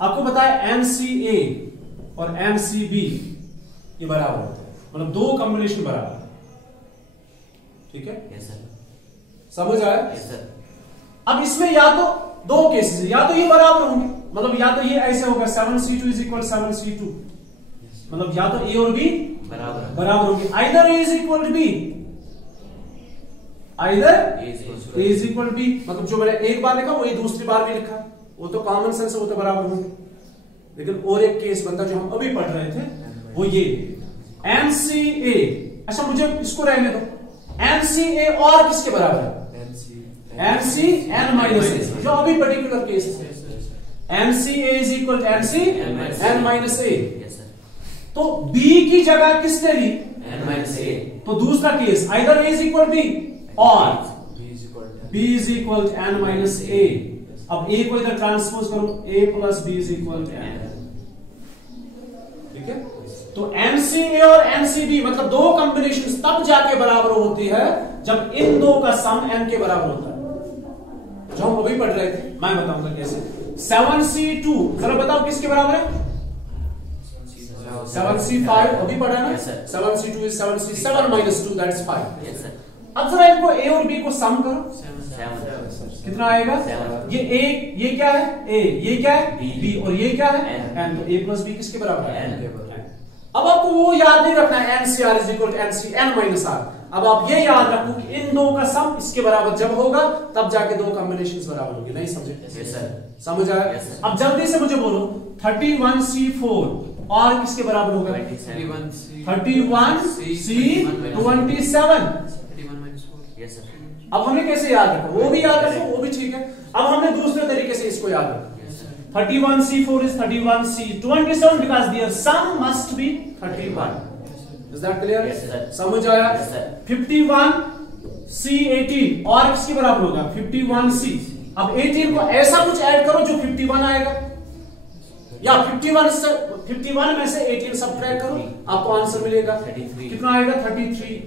आपको बताया NCA और NCB ये बराबर होते हैं, मतलब दो कॉम्बिनेशन बराबर, ठीक है? Yes sir. समझ आया? Yes sir. अब इसमें या तो दो केसेस, या तो ये बराबर होंगे, मतलब या तो ये ऐसे होगा 7C2 इज इक्वल 7C2, मतलब या तो A और B बराबर होंगे, either A is equal to B, either A is equal to B, मतलब जो मैंने एक बार लिखा वही दूसरी बार भी लिखा, वो तो कॉमन सेंस है, वो तो बराबर होंगे। लेकिन और एक केस बनता जो हम अभी पढ़ रहे थे वो ये NCA, अच्छा मुझे इसको रहने दो, NCA और किसके बराबर है? NCN माइनस A, जो अभी पर्टिकुलर केस है। NCA is equal to NCN minus A। तो B की जगह किसने ली? n minus a। तो दूसरा case either A is equal B और B is equal to n minus A। अब A को इधर ट्रांसपोज करो, A plus B is equal to n, ठीक है? तो NCA और NCB मतलब दो कॉम्बिनेशन तब जाके बराबर होती है जब इन दो का सम n के बराबर होता है, जो हम अभी पढ़ रहे थे। मैं बताऊंगा कैसे। 7C2 जरा बताओ किसके बराबर है? 7C5 अभी पढ़ा ना? 7C2 is 7C7 minus 2 that's 5। अब जरा इनको A और B को सम करो, कितना आएगा? ये A, ये क्या है? A, ये क्या है? B, और ये क्या है? n। तो A प्लस B किसके बराबर है? n। अब आपको वो याद नहीं रखना है NCR is equal to NCN minus R। अब आप ये याद रखो कि इन दो का सम इसके बराबर जब होगा तब जाके दो कॉम्बिनेशंस बराबर होंगे। नहीं समझे? Yes sir. समझ आया? अब जल्दी से मुझे बोलो 31C4 और किसके बराबर होगा? 31C27। Yes sir. अब हमें कैसे याद रखो? वो भी याद रखो, वो भी ठीक है। अब हमने दूसरे तरीके से इसको याद रखो। 31C4 is 31C27 because their sum must be 31. Is that clear? Yes, sir. समझ आया? Yes, sir. 51C18 और किसके बराबर होगा? 51C। अब 18 को ऐसा कुछ ऐड करो जो 51 आएगा, या 51 में से 18 सब्ट्रैक्ट करो, आपको आंसर मिलेगा 33। कितना आएगा? 33।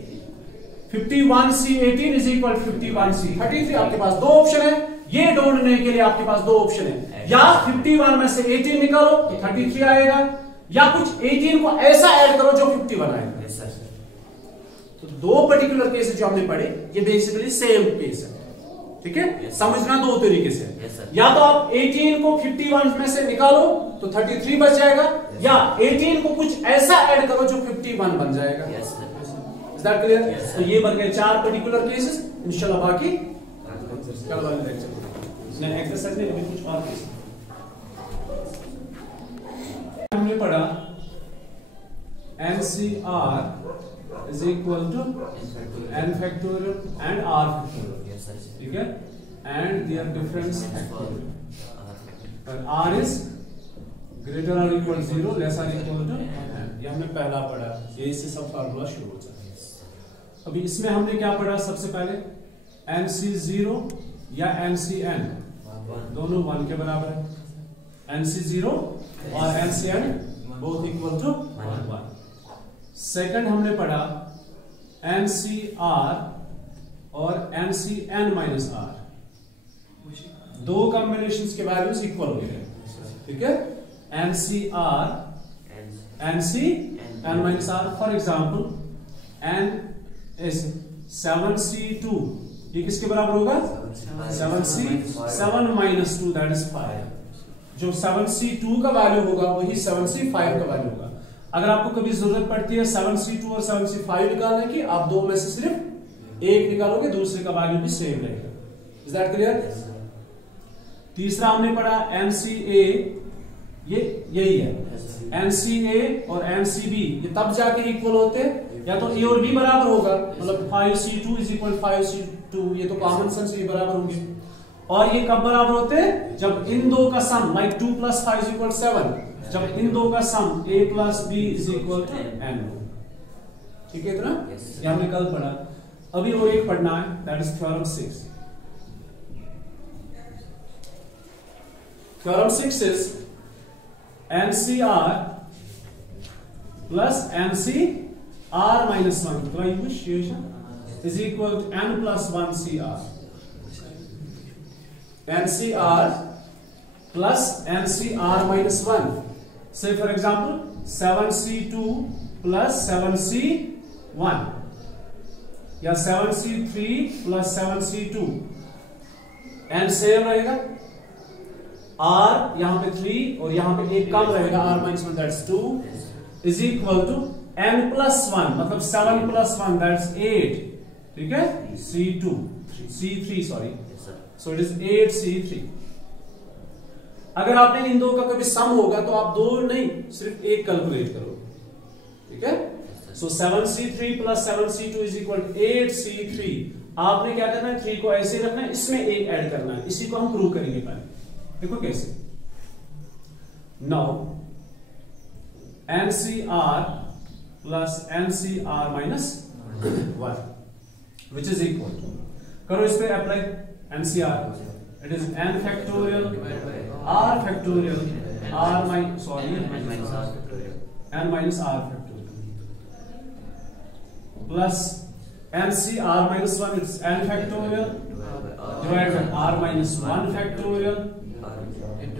51C18 is equal 51C 33। आपके पास दो ऑप्शन है, ये ढूंढने के लिए आपके पास दो ऑप्शन है, या 51 में से 18 निकालो तो 33 आएगा, या कुछ 18 को ऐसा ऐड करो जो 51 आएगा। Yes sir. तो दो पर्टिकुलर केस जो हमने पढ़े ये बेसिकली सेम केस है, ठीक है? समझना दो तरीके से। Yes, sir. या तो आप 18 को 51 में से निकालो तो 33 बच जाएगा, या 18 को कुछ ऐसा ऐड करो जो 51 बन जाएगा। Yes sir. Is that clear? Yes, sir. तो ये बन गए 4 पर्टिकुलर केसेस। इंशाल्लाह बाकी कल वाले लेक्चर में एक्सरसाइज में अभी कुछ और केस हमने पढ़ा NCR is equal to n factorial and r factorial, yes sir. ठीक है? and their difference factorial, but r is greater or equal to 0 less or equal to n। ये हमने पहला पढ़ा, ये इससे सब फार्मूला शुरू हो जाता है। अभी इसमें हमने क्या पढ़ा? सबसे पहले NC0 या NCN दोनों 1 के बराबर है, NC0 और NCN both equal to 1। Second हमने पढ़ा NCR और NCN माइनस R, दो कॉम्बिनेशंस के वैल्यूज इक्वल हो गए, ठीक है? NCR NCN minus R, for example N is 7C2, ये किसके बराबर होगा? 7C7 minus 2 that is 5। जो 7C2 का वैल्यू होगा वही 7C5 का वैल्यू होगा। अगर आपको कभी जरूरत पड़ती है 7C2 और 7C5 निकालने की, आप दो में से सिर्फ एक निकालोगे, दूसरे का वैल्यू भी सेम रहेगा। Is that clear? तीसरा हमने पढ़ा NCA, ये यही है NCA और NCB, ये तब जाके इक्वल होते हैं या तो A और B बराबर होगा, मतलब 5C2 इज इक्वल 5C2, ये तो कॉमन सेंस ये बराबर होंगे। और ये कब बराबर होते हैं? जब इन दो का सम, लाइक 2 + 5 = 7, जब इन दो का सम a + b = n। ठीक है इतना? ये हमने कल पढ़ा। अभी और एक पढ़ना है, that is theorem 6। Theorem 6 is NCR plus NCR minus 1 तो equation is equal to n plus 1 CR। NCR plus NCR minus 1, say for example 7C2 plus 7C1 या 7C3 plus 7C2, n same रहेगा, R यहां पे 3 और यहां पे एक कम रहेगा, R minus 1 that's 2 is equal to n plus 1 मतलब 7 plus 1 that's 8। ठीक है? C3 sorry, so it is 8C3। अगर आपने इन दो का कभी सम होगा तो आप दो नहीं सिर्फ एक कैलकुलेट करो। ठीक है? so 7C3 plus 7C2 is equal to 8C3। आपने क्या करना है? 3 को ऐसे रखना है, इसमें एक ऐड करना है। इसी को हम प्रूव करेंगे पहले। देखो कैसे। Now NCR plus NCR minus 1 which is equal to, करो इस पे apply NCR, it is n factorial R factorial R minus n minus R factorial plus NCR minus 1, it's n factorial divided by R minus 1 factorial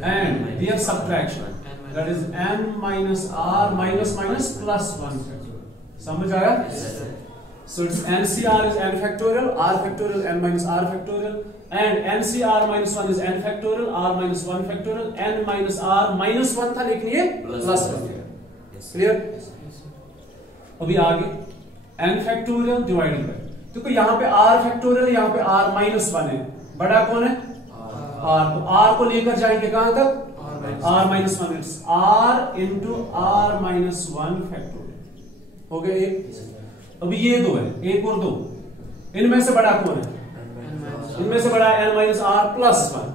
and their subtraction, that is n minus R minus minus plus 1 factorial। समझ आया? so it's NCR is n factorial R factorial n minus R factorial and NCR minus 1 is n factorial R minus 1 factorial n minus R minus 1 था लेकिन ये plus 1 है। क्लियर? अभी आगे n factorial divided by, देखो यहाँ पे R factorial, यहाँ पे R minus 1 है, बड़ा कौन है? R। तो R को लेकर जाएंगे कहां तक? R minus 1, it's R into R minus 1 factorial। हो गया एक। अभी ये दो है, एक और दो, इनमें से बड़ा कौन है? इनमें से बड़ा n minus R plus 1।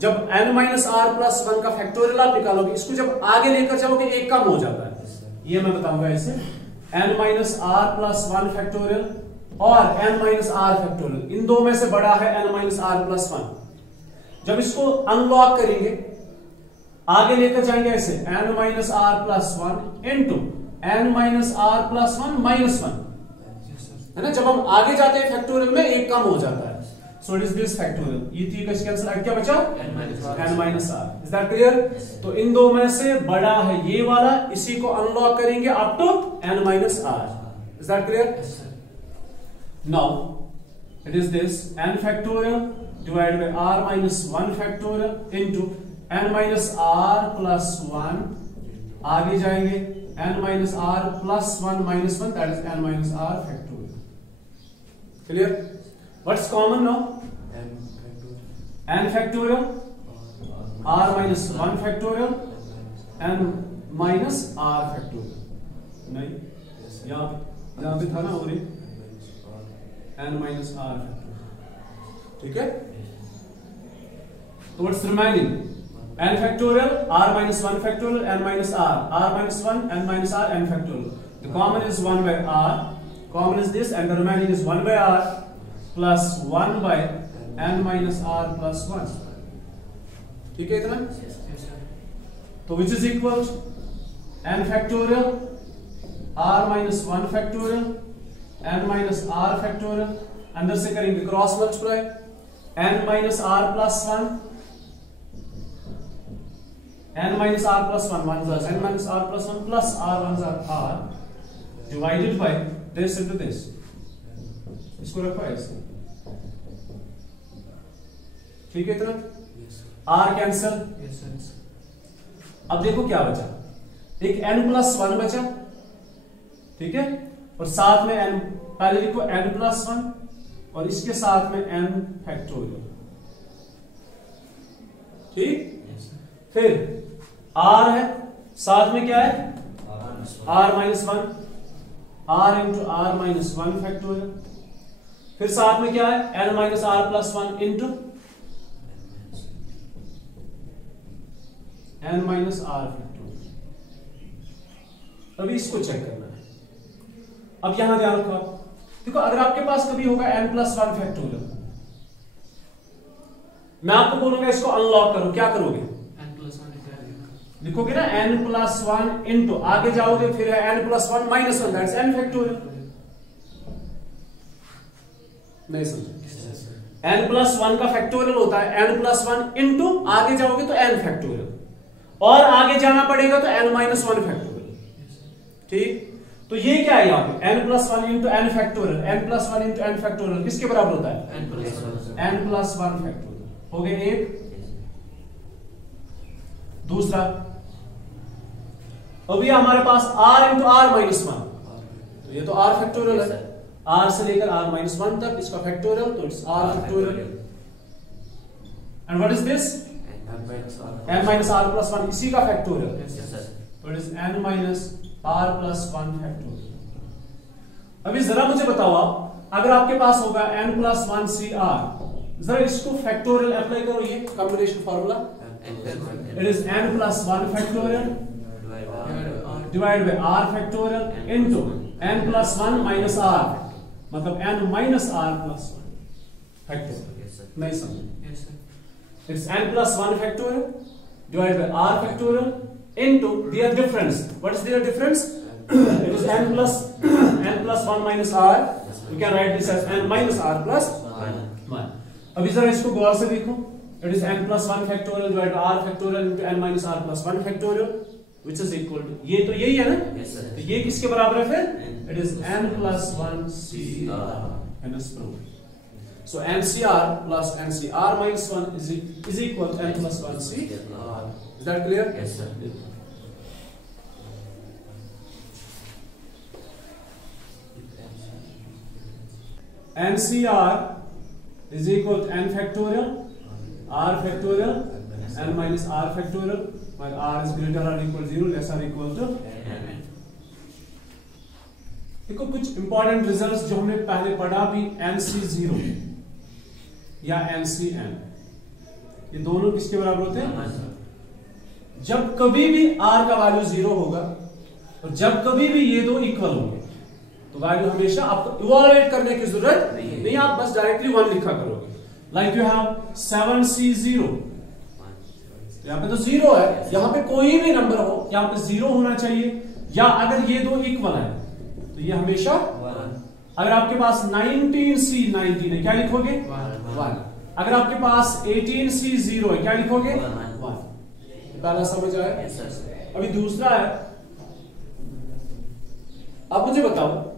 जब n minus R plus 1 का फैक्टोरियल आप निकालोगे, इसको जब आगे लेकर जाओगे एक कम हो जाता है, ये मैं बताऊंगा ऐसे। n minus R plus 1 factorial और n minus R फैक्टोरियल, इन दो में से बड़ा है n minus R plus 1। जब इसको अनलॉक करेंगे, आगे लेकर जाएंगे ऐसे n minus R plus 1 into n minus R plus 1 minus 1, है ना? जब हम आगे जाते हैं फैक्टोरियल में एक कम हो जाता है, so it is this factorial। ये थी कैंसिल, अब क्या बचा? n minus R। Is that clear? तो इन दो में से बड़ा है ये वाला, इसी को अनलॉक करेंगे up to n minus R। Is that clear? Now it is this n factorial divided by R minus 1 factorial into n minus R plus 1, आगे जाएंगे n minus R plus 1 minus 1, that is n minus R factorial। clear? what's common now? n factorial R minus 1 factorial n minus R factorial। नहीं, यहाँ पे था ना और n minus R factorial। ठीक है? तो what's remaining? n factorial R minus 1 factorial n minus R minus 1 n minus R n factorial। the common is 1 by R, common is this, and the remaining is 1 by R plus 1 by n minus R plus 1। ठीक है इतना? तो which is equal to n factorial R minus 1 factorial n minus R factorial, अंदर से करेंगे cross multiply, n minus R plus 1 n minus R plus 1 1 is n minus R plus 1 plus R 1 is R divided by this into this। इसको रखो ऐसे। ठीक है इतना? R cancel. अब देखो क्या बचा, एक n plus 1 बचा। ठीक है? और साथ में n, पहले लिखो n plus 1 और इसके साथ में n फैक्टोरियल। ठीक? फिर r है, साथ में क्या है? r minus 1, r into r minus 1 factorial. फिर साथ में क्या है? n minus r plus 1 into n minus are factorial. अभी इसको चेक करना है। अब यहां ध्यान रखो आप, देखो अगर आपके पास कभी होगा n प्लस 1 फैक्टोरियल, मैं आपको बोलूंगा इसको अनलॉक करो, क्या करोगे? लिखोगे ना n प्लस 1 इंटू, आगे जाओगे फिर है n plus 1 minus 1, that's n factorial. नहीं समझे? n प्लस 1 का फैक्टोरियल होता है n प्लस 1 इंटू, आगे जाओगे तो n फैक्टोरियल, और आगे जाना पड़ेगा तो n माइनस 1 फैक्टोरियल। ठीक, तो ये क्या है यहाँ पे n plus 1 into n factorial, n plus 1 into n factorial किसके बराबर होता है? n plus 1 factorial. हो गया एक। दूसरा, अभी हमारे पास r इंटू r माइनस 1, तो ये तो r फैक्टोरियल है, r से लेकर r माइनस 1 तक इसका फैक्टोरियल, तो it's r factorial. And what is this? n minus r plus 1, इसी का फैक्टोरियल, तो it is n minus r plus 1 factorial. अभी जरा मुझे बताओ आप, अगर आपके पास होगा n प्लस 1 cr, जरा इसको फैक्टोरियल अप्लाई करो, ये combination formula, it is n plus 1 factorial divide by r factorial into n plus 1 minus r, मतलब n minus r plus 1 factorial. नहीं समझे? It's n plus 1 factorial divide by r factorial into their difference. What is their difference? It is n plus 1 minus r, you can write this as n minus r plus 1। अभी जरा इसको गौर से देखो, it is n plus 1 factorial divide by r factorial into n minus r plus 1 factorial, which is equal to, ये तो यही है ना? Yes, sir. तो ये किसके बराबर है फिर? It is n plus 1 CR, and is proved. So NCR plus NCR minus 1 is equal to n plus 1 CR. Is that clear? Yes, sir. NCR is equal to n factorial, r factorial, n minus r factorial, while r is greater or equal to 0, less or equal to n. देखो कुछ इंपॉर्टेंट रिजल्ट्स जो हमने पहले पढ़ा भी, NC0 या NCN, ये दोनों किसके बराबर होते हैं? जब कभी भी r का वैल्यू 0 होगा और जब कभी भी ये दो इक्वल होंगे तो वैल्यू हमेशा आपको इवैल्यूएट करने की जरूरत नहीं, आप बस डायरेक्टली 1 लिखा करोगे। लाइक यू हैव 7C0, यहाँ पे तो 0 है, यहाँ पे कोई भी नंबर हो यहाँ पे 0 होना चाहिए, या अगर ये दो इक्वल है तो ये हमेशा 1। अगर आपके पास 19C19 है क्या लिखोगे? 1। अगर आपके पास 18C0 है क्या लिखोगे? 1। पहला समझ आया? अभी दूसरा है, अब मुझे बताओ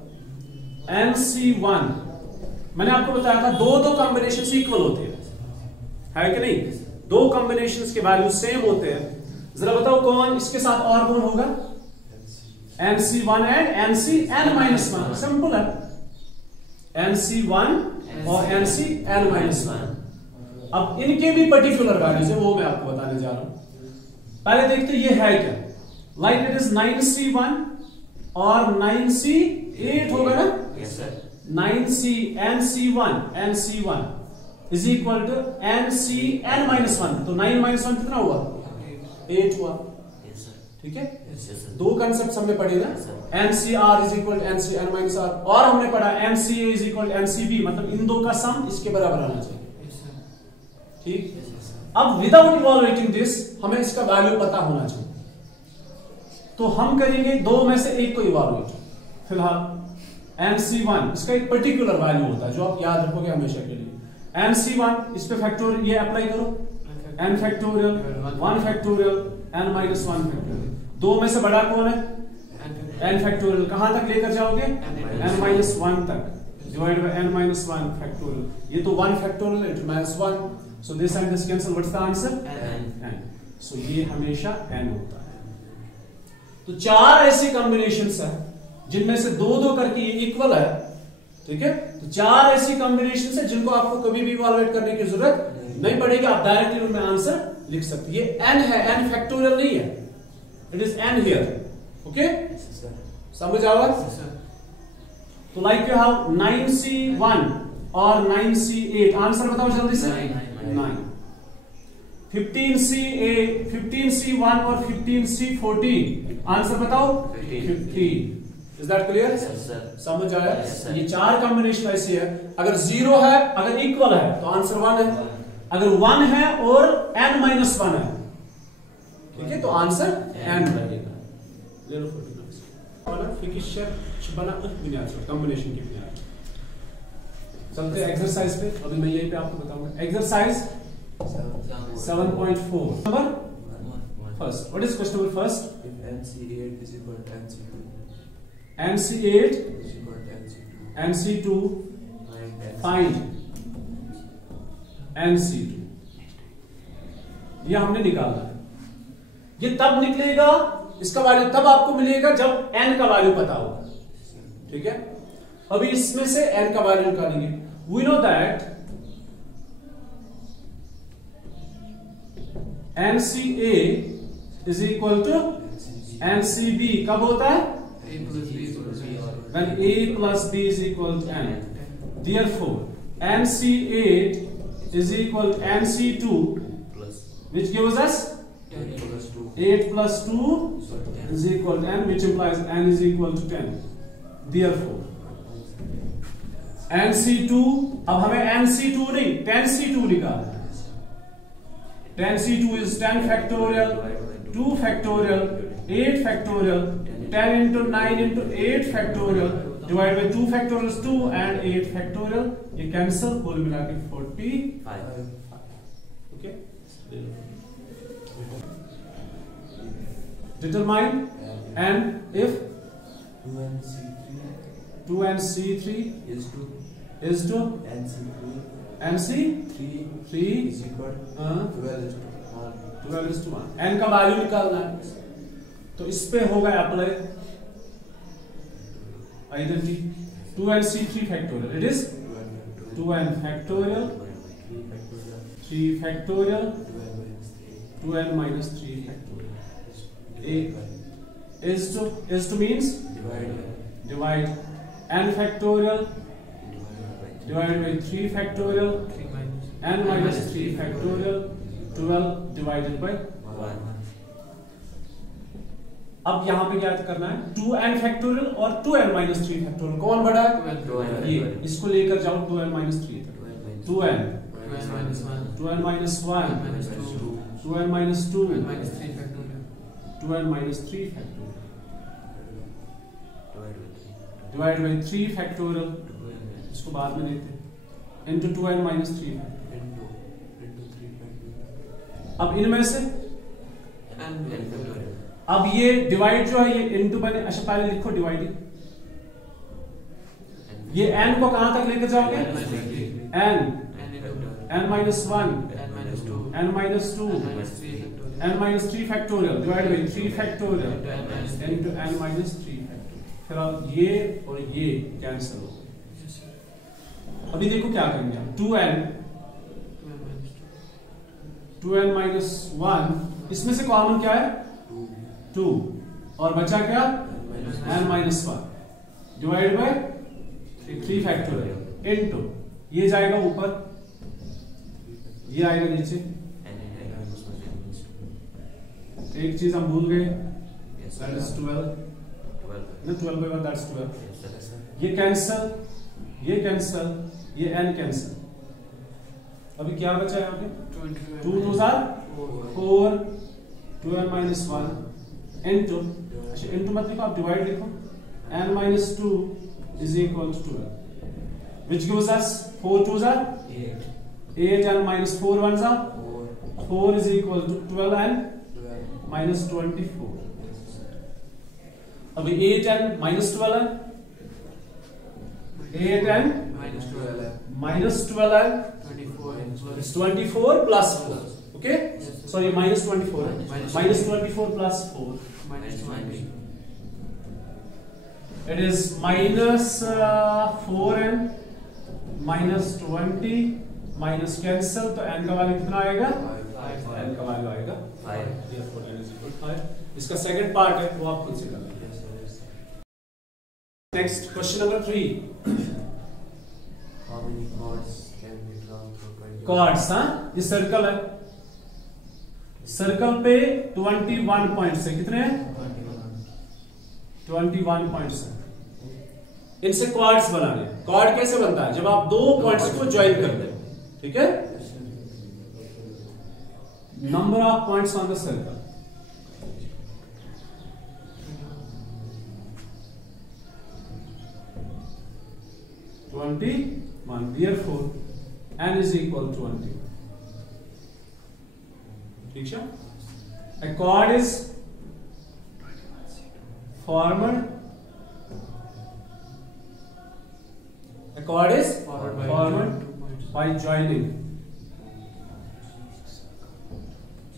NC1, मैंने आपको बताया था दो कॉम्बिनेशन इक्वल होते हैं, है कि नहीं? दो कॉम्बिनेशंस के वैल्यू सेम होते हैं, जरा बताओ कौन इसके साथ और कौन होगा? NC1 एंड NCN-1, सिंपल है, NC1 और NCN-1। अब इनके भी पर्टिकुलर वैल्यूज है, वो मैं आपको बताने जा रहा हूं। पहले देखते ये है क्या, लाइक इट इज 9C1 और 9C8 होगा ना? Yes, sir. 9NC1 is equal to NCN-1, तो 9 - 1 कितना हुआ? 8 हुआ। Yes, sir. ठीक है, Yes, sir. दो कंसेप्ट हमने पढ़े ना, Yes, sir. NCR is equal to NCN-R, और हमने पढ़ा NCA is equal to NCB, मतलब इन दो का सम इसके बराबर आना चाहिए। ठीक, अब विदाउट इवैल्यूएटिंग दिस हमें इसका वैल्यू पता होना चाहिए, तो हम करेंगे दो में से एक को इवैल्यूएट। फिलहाल NC1 इसका एक पर्टिकुलर वैल्यू होता है जो आप याद रखोगे हमेशा के लिए। NC1 इस पे फैक्टोरियल ये अप्लाई करो, n factorial 1 factorial n - 1 factorial, दो में से बड़ा कौन है? n फैक्टोरियल, कहां तक लेकर जाओगे? n - 1 तक, डिवाइड बाय n - 1 फैक्टोरियल, ये तो 1 factorial into -1, so this and this cancel, what's the answer? n। सो ये हमेशा n होता है। तो चार ऐसी कॉम्बिनेशंस है जिनमें से दो करके ये इक्वल है, ठीक है? तो चार ऐसी कॉम्बिनेशंस है जिनको आपको कभी भी इवैल्यूएट करने की जरूरत नहीं पड़ेगी, आप डायरेक्टली उनमें आंसर लिख सकते हैं। ये n है, n फैक्टोरियल नहीं है, it is n here, okay? समझ आवा? तो लाइक यू हैव 9C1 और 9C8, आंसर बताओ जल्दी से। 9। 15CA, 15C1 और 15C14, आंसर बताओ 15। Is that clear? Yes, sir. समझ आया? Yes, sir. ये चार कॉम्बिनेशन ऐसी है, अगर 0 है, अगर इक्वल है तो आंसर 1 है, अगर 1 है और n-1 है, ठीक है, तो आंसर n लगेगा। ले लो 14 वाला फिक्सचर बना बुनियाद कॉम्बिनेशन की बुनियाद। चलते हैं एक्सरसाइज पे, अभी मैं यही पे आपको बताऊंगा। Exercise 7.4 number first. What is question number first? If NC8 is equal to NC2, NC8 is equal to NC2, NC2 find find NC2। ये हमने निकालना है। ये तब निकलेगा, इसका वैल्यू तब आपको मिलेगा जब n का वैल्यू पता होगा, ठीक है। अभी इसमें से n का वैल्यू निकालेंगे। We know that NCA is equal to NCB। कब होता है? When A plus B is equal to n. Therefore, NC8 is equal to NC2, which gives us 8 plus 2 is equal to n, which implies n is equal to 10. Therefore, NC2, अब हमें NC2 नहीं 10C2 निकालना है। 10C2 is 10 factorial, 2 factorial, 8 factorial, 10 into 9 into 8 factorial divided by 2 factorial is 2 and 8 factorial, ये cancel, कुल मिला के 45। Okay? Determine and if 2NC3 is to NC3 NC3 is equal to 12 is to 1. 12 is to 1, n का वैल्यू निकालना है, तो इस पे होगा apply identity 2NC3 factorial, it is 2n factorial 3 factorial 2n minus 3 factorial A is to means divide n factorial divided by 3 factorial n minus 3 factorial 12 divided by 1। अब यहां पे क्या करना है? 2n फैक्टोरियल और 2n माइनस 3 फैक्टोरियल, कौन बड़ा है? 2n। ये इसको लेकर जाओ 2n माइनस 3 तक। 2n minus 1 2n minus 2 2n minus 3 factorial divide bye 3 factorial, इसको बाद में लेते हैं, इनटू 2n माइनस 3 फैक्टोरियल। अब इनमें से अब ये डिवाइड जो है ये इनटू बने, अच्छा पहले लिखो डिवाइड, ये n को कहां तक लेकर जाओगे? n minus 1 n minus 2 n minus 3 factorial divide bye 3 factorial into n minus 3 factorial. फिर अब ये और ये कैंसिल हो। अभी देखो क्या करेंगे हम, 2n माइनस 1, इसमें से कॉमन क्या है? 2, और बचा क्या? n minus 1 divide by 3 factorial into, ये जाएगा ऊपर, ये आएगा नीचे। एक चीज हम भूल गए, दैट इज 12 ना, 12 बाय 1 दैट्स 12। ये कैंसल, ये कैंसल, ये n कैंसल। अभी क्या बचा यहाँ पे? 2 2 4 2n माइनस 1 इनटू, अच्छा इनटू मत लिखो, आप डिवाइड लिखो, n minus 2 is equal to 12, which gives us 4 2s are 8 and minus 4 1s are 4 is equal to 12 and minus 24। अभी 8 and minus 12 है, 8 and minus 12 and it's 24 plus 4, okay? Sorry, minus 24, minus 24 plus 4, it is minus 4 and minus 20 minus cancel, तो n का वैल्यू कितना आएगा? n का वैल्यू आएगा 5। therefore n is equal to 5। इसका सेकंड पार्ट है वो आप खुद से कर लेंगे। Next question number 3। How many chords can be drawn from 20? Chords, हाँ, ये सर्कल है, सर्कल पे 21 पॉइंट्स है। कितने हैं? 21 पॉइंट्स है। इनसे क्वाड्स बनाने। क्वाड कैसे बनता है? जब आप दो पॉइंट्स को ज्वाइन करते हैं, ठीक है? Number of points on the circle, (21). Therefore, n is equal to 20. ठीक है? A chord is formed. A chord is formed by joining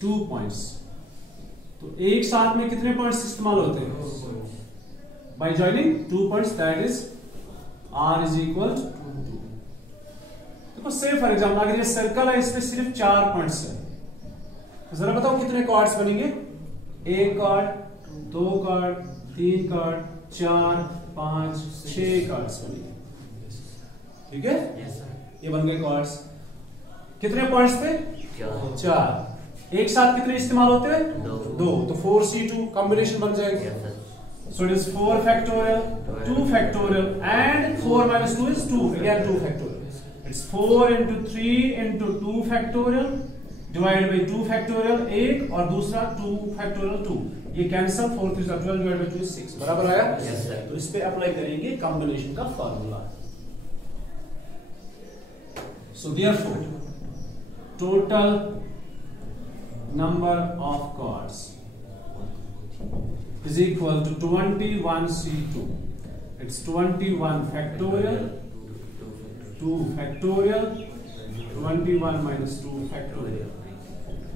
2 points. तो एक साथ में कितने पॉइंट्स इस्तेमाल होते हैं? By joining 2 points, that is R is equal to 2. देखो से फॉर एग्जाम्पल अगर ये सर्कल है, इसमें सिर्फ 4 पॉइंट्स है, तो जरा बताओ कितने कॉर्ड्स बनेंगे? 1 कॉर्ड, 2 कॉर्ड, 3 कॉर्ड, 4, 5, 6 कॉर्ड्स बनेंगे। ठीक है? ये बन गए कॉर्ड्स। कितने पॉइंट्स थे? 4। एक साथ कितने इस्तेमाल होते हैं? 2। तो 4C2 कॉम्बिनेशन बन जाएगी। So it is 4 factorial, 2 factorial, and 4 minus 2 is 2. Again 2 factorial. It's 4 into 3 into 2 factorial divided by 2 factorial 8 और दूसरा 2 factorial 2. ये कैंसल, 4 3 12 divided by 2 is 6. बराबर आया? Yes sir. तो इस पे अप्लाई करेंगे कॉम्बिनेशन का formula. So therefore, total number of chords is equal to 21C2. It's 21 factorial, 2 factorial, 21 minus 2 factorial,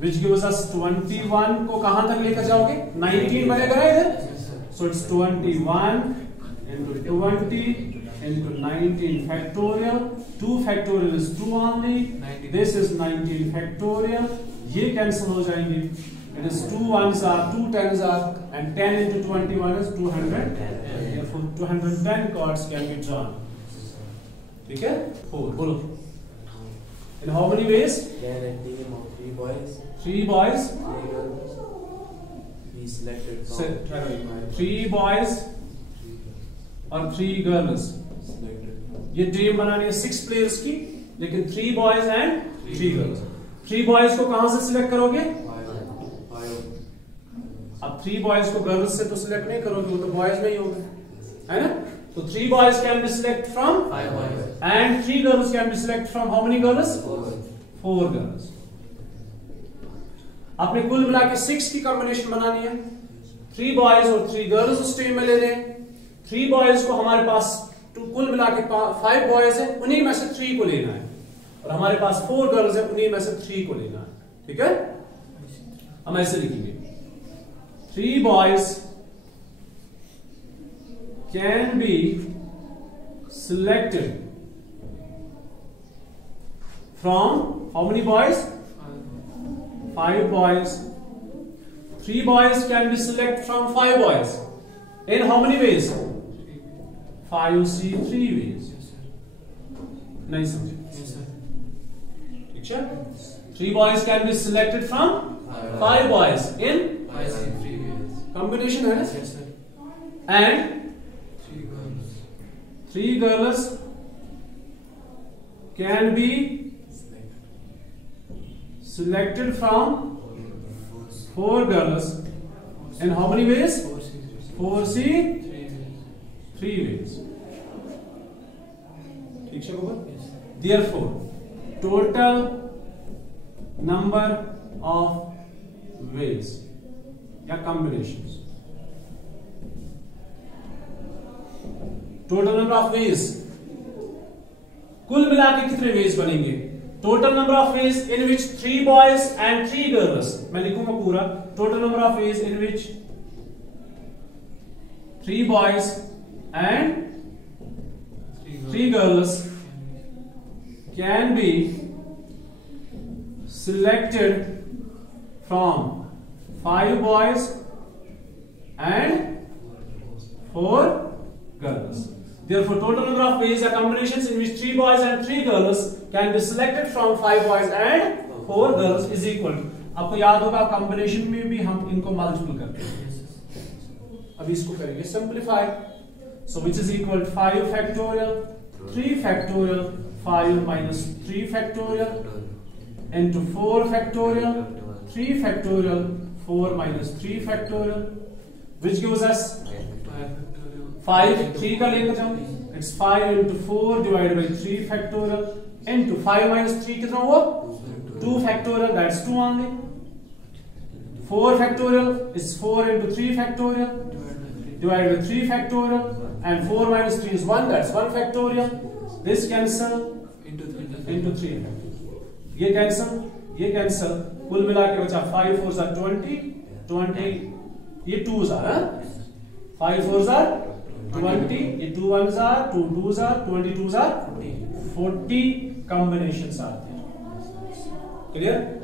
which gives us 21 को कहां तक लेकर जाओगे? 19 बनेगा ना इधर? So it's 21 into 20 into 19 factorial. 2 factorial is 2 only. This is 19 factorial. ये कैंसिल हो जाएंगे। It is 2 ones are 2 tens are, and 10 into 21 is 210. Therefore 210 chords can be drawn. ठीक है? 4 बोलो। In how many ways? Can a team of 3 boys, 3 boys 3 girls be selected from Say, try to five 3 boys और 3 girls। selected from ये टीम बनानी है 6 प्लेयर्स की, लेकिन 3 बॉयज एंड 3 गर्ल्स। 3 बॉयज को कहां से सिलेक्ट करोगे? 5. अब 3 बॉयज को गर्ल्स से तो सिलेक्ट नहीं करोगे, वो तो बॉयज में ही होंगे, है ना? तो 3 boys can be select from 5 boys. And 3 girls can be select from how many girls? 4 girls। आपने कुल मिला के 6 की कॉम्बिनेशन बनानी है। 3 बॉयज और 3 गर्ल्स उस टीम में ले लें। 3 बॉयज को हमारे पास कुल मिला के 5 बॉयज है, उन्हीं में से 3 को लेना है, और हमारे पास 4 गर्ल्स है, उन्हीं में से 3 को लेना है। ठीक है? हम ऐसे लिखेंगे 3 boys can be selected from how many boys? 5 boys. 3 boys can be selected from 5 boys. In how many ways? 5C 3 ways. नहीं समझे? ठीक है? 3 boys can be selected from 5 boys in combination है ना? And 3 girls can be selected from 4 girls in how many ways? 4C 3 ways. ठीक है गोबर? Therefore, total number of ways या combinations. Total number of ways. कुल मिला के कितने ways बनेंगे? Total number of ways in which 3 boys and 3 girls. मैं लिखूंगा पूरा. Total number of ways in which 3 boys and 3 girls can be selected from 5 boys and 4 girls. Therefore, total number of ways are combinations in which 3 boys and 3 girls can be selected from 5 boys and 4 girls is equal to आपको याद होगा कॉम्बिनेशन में भी हम इनको मल्टीपल करते हैं। अभी इसको करेंगे simplify. So which is equal 5 factorial 3 factorial 5 minus 3 factorial into 4 factorial 3 factorial 4 minus 3 factorial which gives us 5 3 का लेकर जाओ it's 5 into 4 divided by 3 factorial into 5 minus 3 कितना हुआ 2 factorial that's 2 only 4 factorial is 4 into 3 factorial divided by 3 factorial and 4 minus 3 is 1 that's 1 factorial this cancel into 3 ये cancel कुल मिला के बचा 5 4s are 20 ये 2s are 5 4s are 20 ये 2 1s are 2 2s are 22s are 40 combinations are there clear